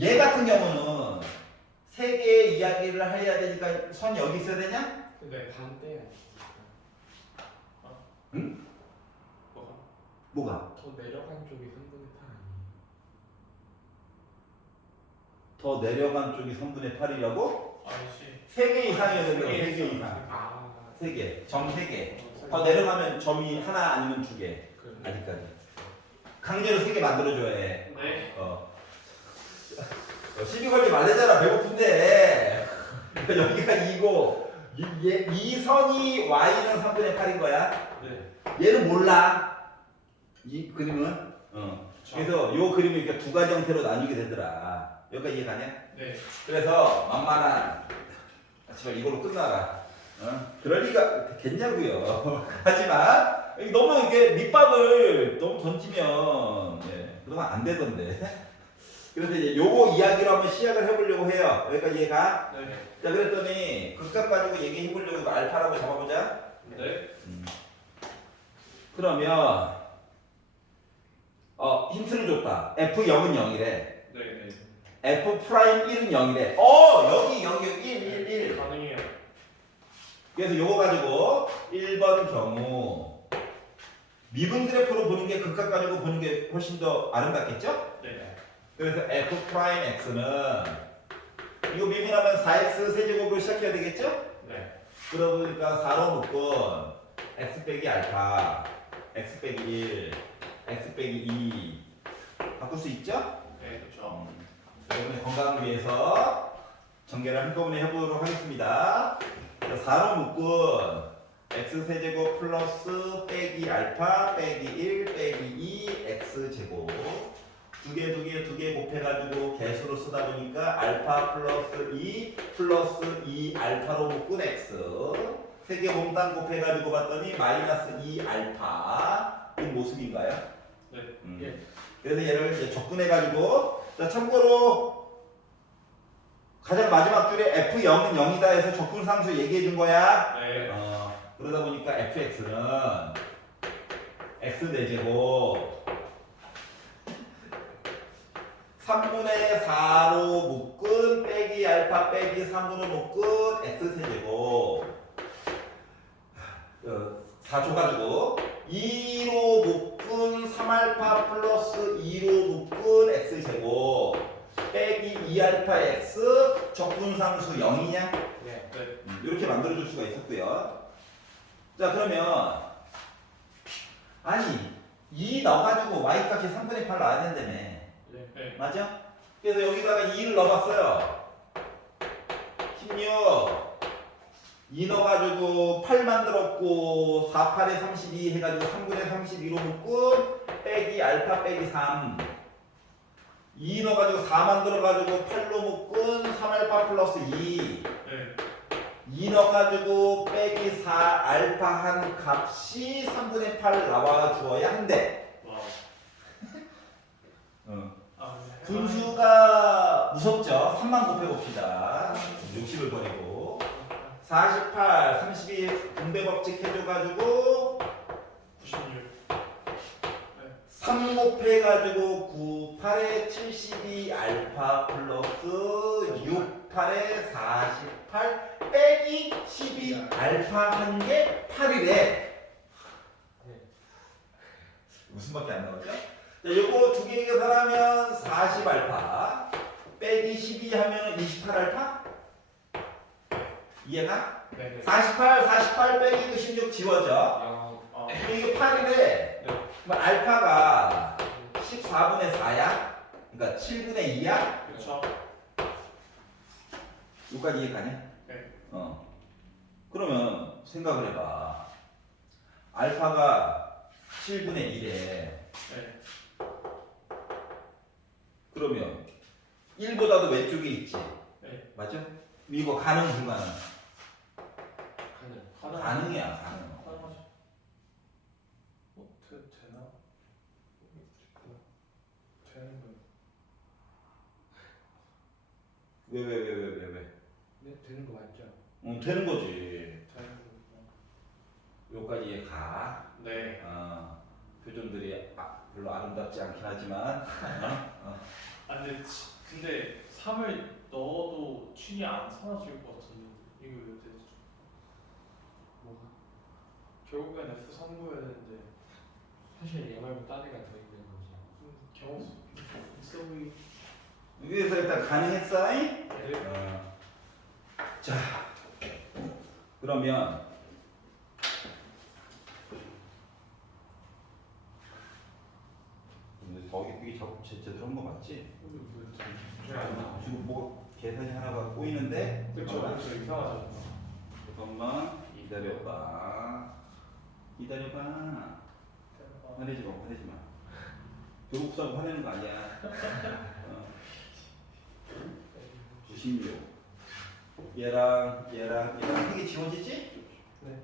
얘 같은 경우는 세 개의 이야기를 해야 되니까 선 여기 있어야 되냐? 네. 반대야. 응? 뭐가? 뭐가? 더 내려간 쪽이 3분의 8 아니에요? 더 내려간 쪽이 3분의 8이라고? 아니지. 3개 이상이어야 된다. 세 개 3개 이상. 아, 3개. 점 3개. 어, 더 내려가면 점이 하나 아니면 2개. 그래. 아직까지. 강제로 3개 만들어줘야 해. 네. 시비 걸지 말래잖아. 배고픈데. 여기가 2고 이 선이 y는 3분의 8인 거야. 네. 얘는 몰라. 이 그림은. 그래서 요 그림을 이렇게 두 가지 형태로 나뉘게 되더라. 여기까지 이해가냐? 네. 그래서 만만한 제발 이걸로 끝나라. 그럴 리가 겠냐고요. 하지만 너무 이게 밑밥을 너무 던지면 그동안 안 되던데. 그래서 이제 요거 이야기로 한번 시작을 해보려고 해요. 여기까지 이해가? 네. 자 그랬더니 극값 가지고 얘기해보려고 이거 알파라고 잡아보자. 네. 그러면 힌트를 줬다. F0은 0이래. 네. F 프라임 1은 0이래. 여기 0, 1, 1. 가능해요. 그래서 요거 가지고 1번 경우 미분 그래프로 보는 게 극값 가지고 보는 게 훨씬 더 아름답겠죠? 네. 그래서 F 프라임 X는 이거 미분하면 4X 세제곱으로 시작해야 되겠죠? 네. 그러다 보니까 4로 묶은 X 빼기 알파, X 빼기 1, X 빼기 2 바꿀 수 있죠? 네. 그렇죠. 여러분의 건강을 위해서 전개를 한꺼번에 해보도록 하겠습니다. 4로 묶은 x 세제곱 플러스 빼기 알파 빼기 1 빼기 2 x 제곱 두 개 곱해가지고 개수로 쓰다 보니까 알파 플러스 2 플러스 2 알파로 묶은 x 세 개 몽땅 곱해가지고 봤더니 마이너스 2 알파 이 모습인가요? 네. 예. 그래서 얘를 이제 접근해가지고 자 참고로 가장 마지막 줄에 F0은 0이다 해서 적분상수 얘기해 준 거야. 네. 그러다 보니까 fx는 x 4제곱 3분의 4로 묶은 빼기 알파 빼기 3으로 묶은 x 세제곱 4 줘가지고 2로 묶은 3알파 플러스 2로 묶은 x 제곱 빼기 2알파 x 적분상수 0이냐? 네. 네. 이렇게 만들어줄 수가 있었고요. 자 그러면 아니 2 넣어가지고 y값이 3분의 8 나와야 된다며. 네. 맞아? 그래서 여기다가 2를 넣어봤어요. 16 2 넣어가지고 8 만들었고 4, 8에 32 해가지고 3분의 32로 묶은 빼기 알파 빼기 3 2 넣어가지고 4 만들어가지고 8로 묶은 3알파 플러스 2 네. 2 넣어가지고 빼기 4 알파 한 값이 3분의 8 나와 주어야 한대. 와우. 아, 네. 분수가 무섭죠? 3만 곱해봅시다. 60을 버리고 48, 32 분배법칙 해줘가지고 96. 3 곱해가지고 9, 8에 72 알파 플러스 6, 8에 48 빼기 12 알파 한 게 8이래. 무슨 밖에 안 나오죠? 자, 요거 두 개 계산하면 40 알파 빼기 12 하면 28 알파? 이해가? 네. 48 빼기 16 지워져. 아, 그럼 이게 8이래. 그럼 알파가 14분의 4야? 그러니까 7분의 2야? 그렇죠. 여기까지 이해가냐? 네. 그러면 생각을 해봐. 알파가 7분의 1에 네. 그러면 1보다도 왼쪽에 있지. 네. 맞죠? 이거 가능 불가능? 가능. 가능이야 가능. 가능하죠. 되나? 되는 거. 왜? 네, 되는 거 맞죠? 되는 거지. 되는 거. 여기까지 가. 네. 표준들이 같지 않긴 하지만 아 근데 3을 넣어도 춘이 안 사라질 것 같은데 이거 왜 되지? 뭐가? 결국엔 F3 구해야 되는데 사실 얘 말고 딴 애가 더 있는 거지. 경우 있어 보이. 여기에서 일단 가능했어? 네. 자 그러면 근데 더 이쁘게 작업 제대로 한 거 맞지? 지금 뭐 계산이 하나가 꼬이는데 그렇죠. 이상하죠. 잠깐만 기다려봐 화내지 마 배고프다고 화내는 거 아니야 96 얘랑 이게 지워지지? 네.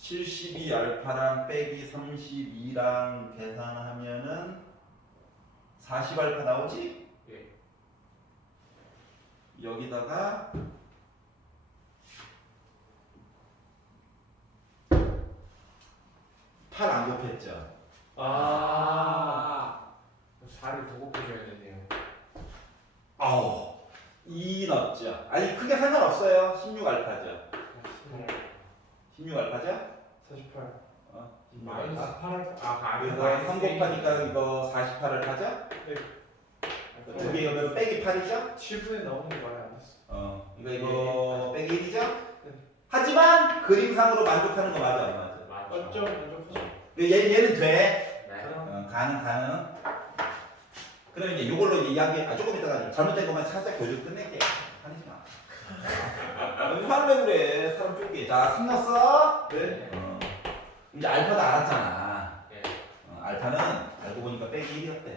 72 알파랑 빼기 32랑 계산하면은 40 알파 나오지? 예. 여기다가 8 안 곱했죠? 아. 4를 더 곱해줘야 되네요. 아우 2 넣었죠? 아니 크게 상관없어요 16 알파죠? 16 알파죠? 48. 마이너스 8을 그래서 3 곱하니까 이거 48을 하죠? 네. 두 개 여기면 빼기 8이죠? 7분에 나오는 게 말이 안 됐어. 그러니까 이거 빼기 1이죠? 네. 하지만 그림상으로 만족하는 거 맞아 안 맞아? 맞죠? 만족하죠. 얘는 돼. 네. 가능. 그러면 이제 이걸로 이야기 조금 이따가 잘못된 것만 살짝 교육 끝낼게. 화내지 마. 화를 왜 그래? 사람 쫄게. 자, 3 넣었어? 네. 이제 알파도 알았잖아. 네. 알파는 알고 보니까 빼기 1이었대.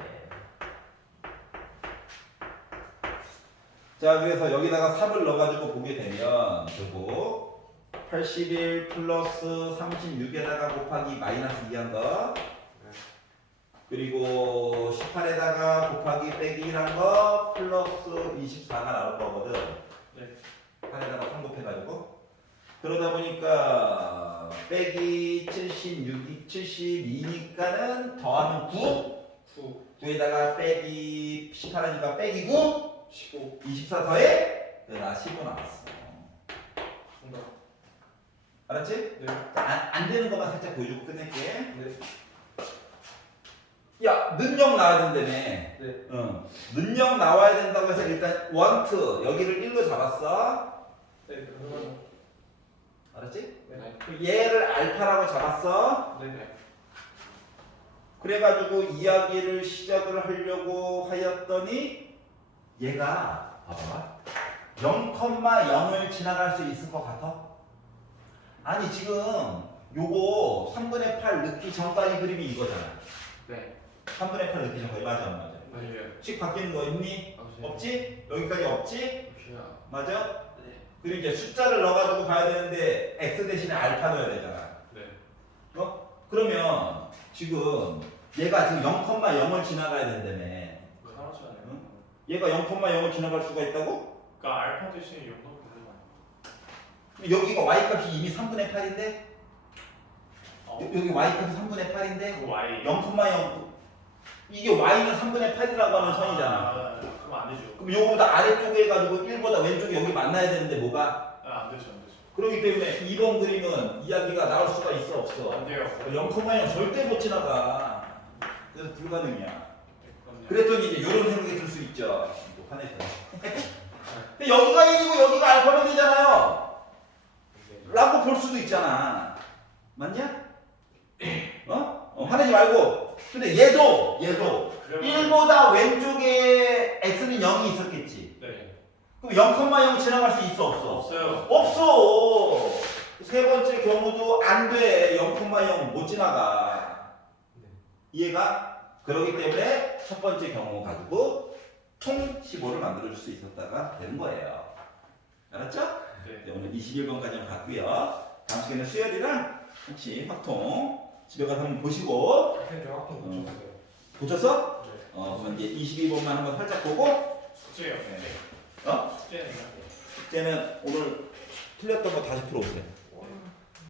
자, 그래서 여기다가 3을 넣어가지고 보게 되면 결국 81 플러스 36에다가 곱하기 마이너스 2한 거. 그리고 18에다가 곱하기 빼기 1한 거 플러스 24가 나올 거거든. 네. 8에다가 3 곱해가지고. 그러다 보니까 빼기 72니까는 더하면 9. 9에다가 빼기 18하니까 빼기 9. 15. 24 더해? 나 15 나왔어. 정답. 알았지? 네. 안 되는 것만 살짝 보여주고 끝낼게. 네. 야, 능력 나와야 된다며. 네. 능력 나와야 된다고 해서 일단 want 여기를 1로 잡았어. 네. 그러면 알았지? 네. 얘를 알파라고 잡았어. 네. 그래가지고 이야기를 시작을 하려고 하였더니 얘가 봐봐 0,0을 지나갈 수 있을 것 같아? 아니 지금 요거 3분의 8 넣기 전까지 그림이 이거잖아. 네. 3분의 8 넣기 전까지 맞아 안 맞아? 맞아요. 식 바뀌는 거 있니? 없지? 여기까지 없지? 없어요. 맞아? 네. 그리고 이제 숫자를 넣어가지고 봐야 되는데 x 대신에 알파 넣어야 되잖아. 네. 그러면 지금 얘가 지금 0,0을 지나가야 된다며. 가능하잖아요. 응? 얘가 0,0을 지나갈 수가 있다고? 그러니까 알파 대신에 0 넣으면 되는 거 아니에요? 여기가 y 값이 이미 3분의 8인데? 여기 y 값이 3분의 8인데? 그 Y. 0,0 이게 y는 3분의 8이라고 하는 선이잖아. 그럼 안 되죠. 그럼 요거보다 아래쪽에 해가지고 1보다 왼쪽에 여기 만나야 되는데 뭐가? 안 되죠. 안 되죠. 그렇기 때문에 2번 그림은 이야기가 나올 수가 있어 없어? 안 돼요. 0,0 절대 못 지나가. 그래서 불가능이야. 그럼요. 그랬더니 이제 이런 생각이 들 수 있죠. 또 화내서. 근데 여기가 1이고 여기가 알파면 되잖아요. 라고 볼 수도 있잖아. 맞냐? 화내지 말고. 근데 얘도 그러면 1보다 왼쪽에 x는 0이 있었겠지. 네. 그럼 0,0 지나갈 수 있어 없어? 없어요. 없어. 세 번째 경우도 안 돼. 0,0 못 지나가. 이해가? 그렇기 때문에 첫 번째 경우 가지고 총 15를 만들어줄 수 있었다가 되는 거예요. 알았죠? 네. 오늘 21번까지는 봤고요. 다음 시간에 수열이랑 혹시 확통 집에 가서 한번 보시고 선생님 저 학교 고쳤어요. 고쳤어? 네. 그럼 이제 22번만 한번 살짝 보고 숙제요. 네. 숙제는 숙제는 오늘 틀렸던 거 다시 풀어오세요.